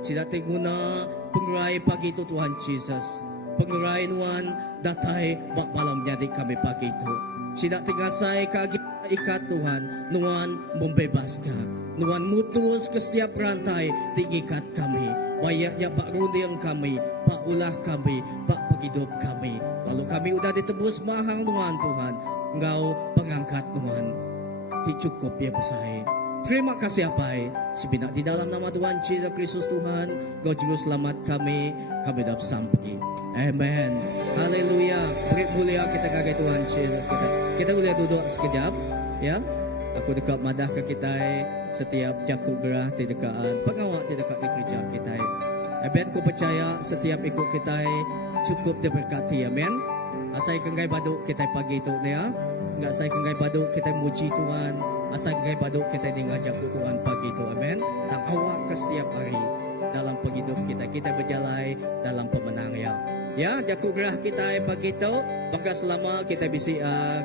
Tidak tengguna pengerai pagi itu Tuhan Yesus. Pengerai Tuhan datai bak malam jadi kami pagi itu. Tidak tinggal saya kaki ikat Tuhan. Tuhan membebaskan. Tuhan mutus ke setiap rantai tinggikat kami. Bayarnya Pak Rundiang kami, Pak ulah kami, Pak penghidup kami. Lalu kami udah ditebus mahal Tuhan. Engkau pengangkat Tuhan. Dicukup ya besar. Terima kasih apai. Sebinak di dalam nama Tuhan Yesus Kristus Tuhan. Engkau juru selamat kami dapat sampai. Amen. Haleluya. Beri mulia kita kagai Tuhan Yesus. Kita boleh duduk sekejap. Ya. Aku dekat madah ke kita setiap jakuk gerah di dekaan pengawal di dekat di kerja kita. Amen. Ku percaya setiap ikut kita cukup diberkati. Amen. Asai kenggai baduk kita pagi itu ya. Enggak saya kenggai baduk kita muji Tuhan. Asai kenggai baduk kita dengar jakuk Tuhan pagi itu. Amen. Dan awak ke setiap hari dalam penghidup kita berjalan dalam pemenang ya. Ya, jakuk gerah kita pagi itu, maka selama kita bisa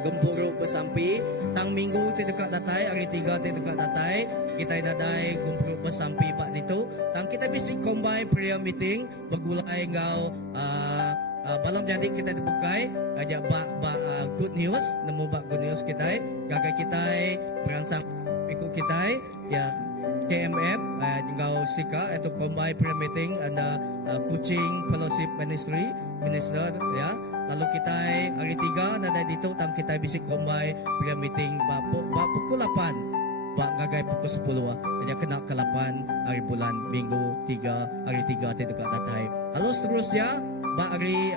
gempuruk bersampi, tang minggu ti dekat datai, hari 3 ti dekat datai, kita dadai gempuruk bersampi pak itu, tang kita bisa combine prayer meeting, bergulai engkau malam jadi kita dibukai, ajak good news, nemu bak good news kita, gagai kita beransang ikut kita, ya. KMF engkau sika itu combine prayer meeting ada coaching fellowship minister ya. Lalu kita hari 3 ada di itu tang kita bisa combine prayer meeting pukul 8 Pak gagai pukul 10 aja kena ke 8 hari bulan minggu 3 hari 3 di dekat datai. Lalu seterusnya hari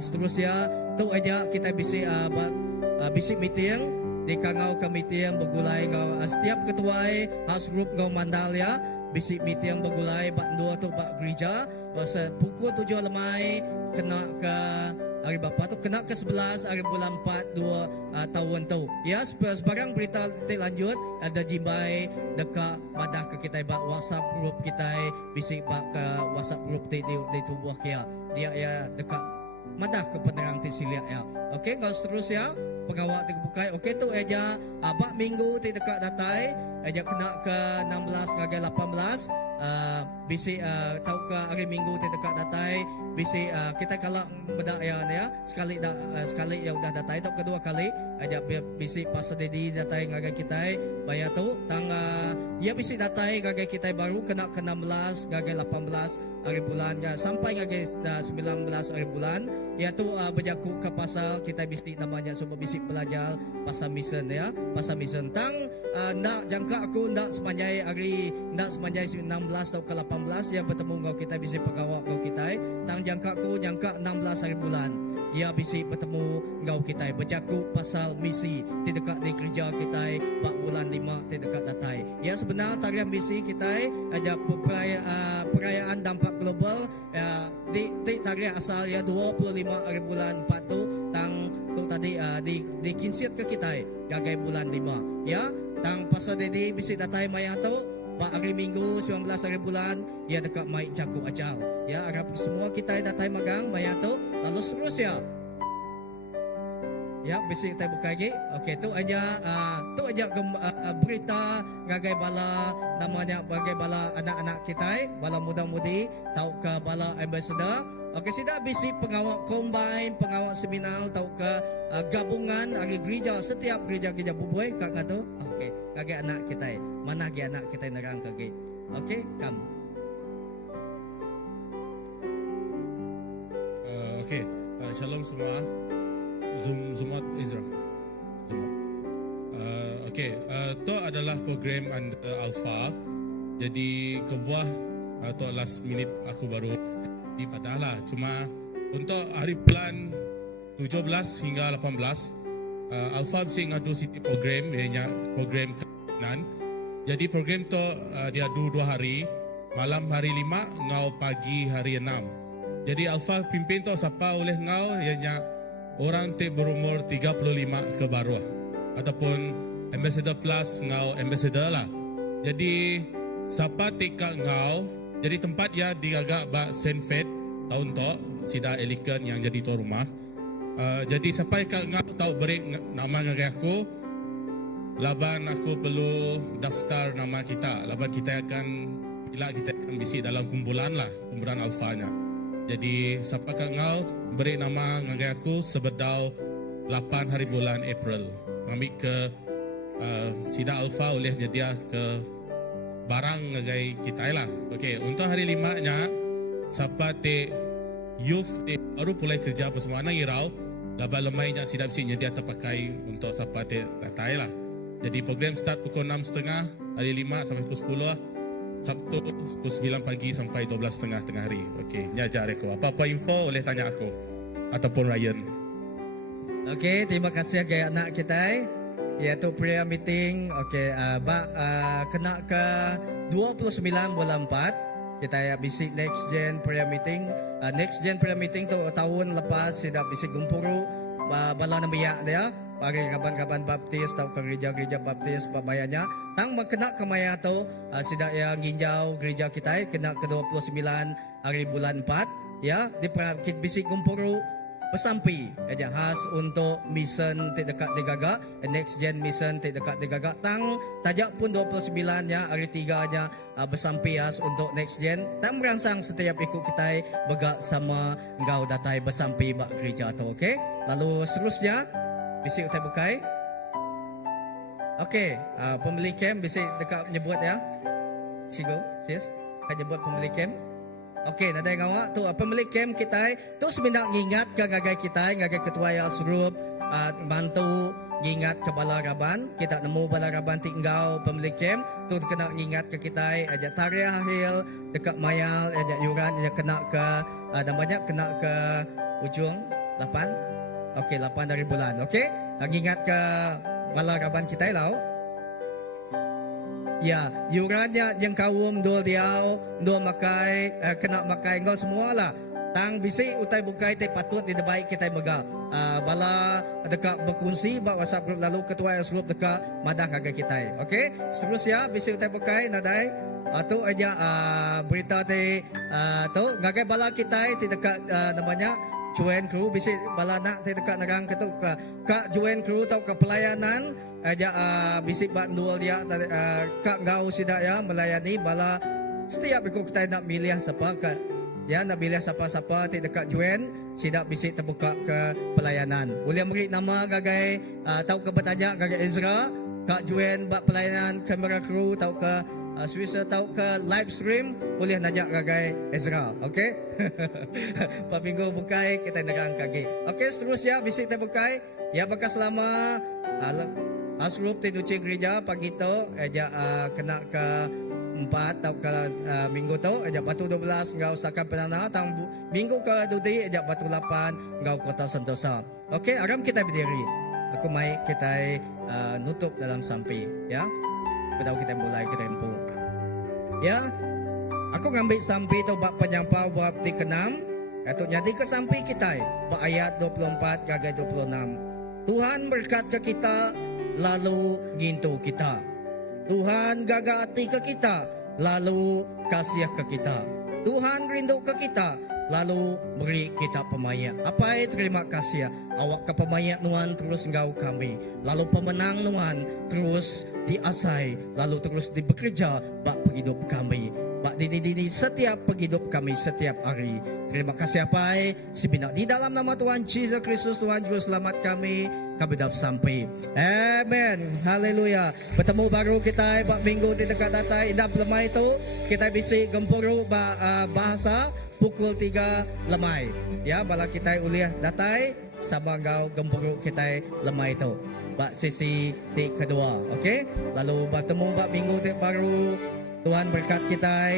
seterusnya tu aja kita bisa bisi meeting di kangau komite yang bergulai ngau setiap ketua house group ngau mandal ya bisi meeting bergulai bak dua tu bak gereja pukul 7 lemai kena ke hari bapa tu kena ke 11 hari bulan 4 2 tahun tu ya sebarang berita lanjut ada jimbai dekat madah ke kita bak WhatsApp group kita bisi bak ke WhatsApp group di tubuh kia dia ya dekat madah ke penerang tisilia ya. Okey, kalau seterusnya pengawal terbuka. Okey tu aja abak minggu ti dekat datai aja kena ke 16 ngagai 18 bisi tau ka hari Minggu ti dekat datai bisi kita kalau beda ya sekali sekali ya udah datai tau kedua kali aja bisi pas dedi datai ngagai kita baya tu tang ya bisi datai ngagai kita baru kena ke 16 ngagai 18 hari bulan ya sampai ngagai 19 hari bulan ya tu berjaku ke pasal kita bisi namanya semua bisi belajar pasal mission ya pasal mission tang nak jangka aku nak sepanjang hari nak sepanjang 16 atau ke 18 ya bertemu kau kita bisi pegawai kau kita tang jangka aku jangka 16 hari bulan ya bisi bertemu kau kita berjaku pasal misi di dekat di kerja kita 4 bulan 5 di dekat datai ya sebenar tarian misi kita ada perayaan dampak global di tarian asal ya 25 hari bulan 4 tu tang tu tadi di kinsiat ke kita gagai bulan 5 ya tang pasal dedi bisi datai maya tu hari Minggu 19 hari bulan ya dekat mai jaku acal ya harap semua kita datai magang maya tu lalu seterusnya ya bisi kita buka lagi okey tu aja berita gagai bala namanya bagai bala anak-anak kita bala muda-mudi tau ke bala ambassador okey sida bisi pengawal combine pengawal seminar tau ke gabungan hari gereja setiap gereja-gereja bubuy kak ngatu okey gagai anak kita mana ge anak kita nerang kage okey come okay, shalom semua. Zumat Israel. Itu adalah program under Alpha. Jadi kebuah atau last minute aku baru di padahlah. Cuma untuk hari bulan 17 hingga 18 Alpha mesti ngadu city program, ianya program kenan. Jadi program tu dia 2 hari, malam hari 5 ngau pagi hari 6. Jadi Alpha pimpin tu siapa oleh ngau ianya orang te berumur 35 ke bawah ataupun ambassador plus ngau ambassador lah. Jadi siapa teka ngau jadi tempat ya digagak ba Senfed tahun to sida elikan yang jadi tuan rumah. Jadi siapa ka ngau tahu beri nama ngagai aku laban aku perlu daftar nama kita. Laban kita akan bisi dalam kumpulan Alfanya. Jadi siapa ka ngau beri nama ngagai aku sebedau 8 hari bulan April. Ngambil ke sida Alfa oleh jadi ke barang ngagai kita lah. Okey, untuk hari 5-nya siapa te youth te baru mulai kerja apa semua anak irau laba lemainya sida bisi dia terpakai untuk siapa te datai lah. Jadi program start pukul 6.30 hari 5 sampai pukul 10. Sabtu pukul 9 pagi sampai 12.30 tengah hari. Okey, ni ajar aku. Apa-apa info boleh tanya aku ataupun Ryan. Okey, terima kasih gaya anak kita. Iaitu prayer meeting. Okey, kena ke 29 bulan 4. Kita ya bisik next gen prayer meeting. Next gen prayer meeting tu tahun lepas sudah bisik gumpuru bala nambiak dia. Pagi kapan-kapan baptis atau ke gereja-gereja baptis babayanya tang kena kemaya tu sidak yang ginjau gereja kita kena ke 29 hari bulan 4 ya di bisik kumpuru pesampi aja khas untuk mission dekat digaga next gen mission dekat digaga tang tajak pun 29 nya hari 3 nya bersampi khas untuk next gen tang merangsang setiap ikut kita begak sama engkau datai bersampi bak gereja tu okey lalu seterusnya bisik utai bukai. Okey, pemilik camp bisik dekat nyebut ya. Cigo, sis. Kan nyebut pemilik camp. Okey, nadai ngawak tu pemilik camp kita tu sebenarnya ngingat ke gagai kita, gagai ketua ya suruh bantu ngingat ke balaraban. Kita nemu balaraban tinggal pemilik camp tu kena ngingat ke kita aja tarikh akhir dekat mayal aja yuran aja kena ke namanya kena ke ujung 8. Okey, 8 dari bulan. Okey, ingat ke balaraban kita lau. Ya, yurannya yang kawum dua diau, dua makai, kena makai engkau semua lah. Tang bisi utai bukai te patut di baik kita mega. Bala dekat berkongsi bawa WhatsApp group lalu ketua group dekat madah kagak kita. Okey, seterusnya bisi utai bukai nadai atau aja berita te tu ngagai bala kita ti dekat namanya join crew bisi bala nak dekat nerang ke tu kak join crew tau ke pelayanan aja bisi bat dua dia kak ngau sida ya melayani bala setiap ikut kita nak milih siapa ke ya nak milih siapa-siapa ti dekat join sidak bisik terbuka ke pelayanan. Boleh beri nama gagai tahu ke bertanya gagai Ezra kak join buat pelayanan kamera crew tahu ke Swisher tahu ke live stream boleh najak gagai Ezra. Okey. Pak minggu bukai kita nerang kaki. Okey seterusnya bisik terbukai ya bakal selama asrup ti duci gereja pagi tu aja kena ke 4 atau ke minggu tu aja batu 12 ngau usahakan penana tang minggu ke dudi aja batu 8 ngau kota Sentosa. Okey agam kita berdiri. Aku mai kita nutup dalam sampai ya. Pada kita mulai kita tempuh. Ya. Aku ngambil sampai tu bab penyampau bab di ke-6 atau jadi ke sampai kita bab ayat 24 gagai 26. Tuhan berkat ke kita lalu ngintu kita. Tuhan gaga hati ke kita lalu kasih ke kita. Tuhan rindu ke kita lalu beri kita pemayak. Apa terima kasih awak ke pemayak Tuhan terus engkau kami. Lalu pemenang Tuhan terus diasai lalu terus bekerja bak hidup kami. Bak di setiap hidup kami setiap hari. Terima kasih apa sebenar di dalam nama Tuhan Yesus Kristus Tuhan Juru Selamat kami dapat sampai. Amen. Haleluya. Bertemu baru kita bak minggu di dekat datai indah lemai itu kita bisi gempuru bahasa pukul 3 lemai. Ya bala kita uliah datai sama ngau gempuru kita lemai itu. Bak sisi di kedua. Okey. Lalu bertemu bak minggu di baru Tuhan berkat kita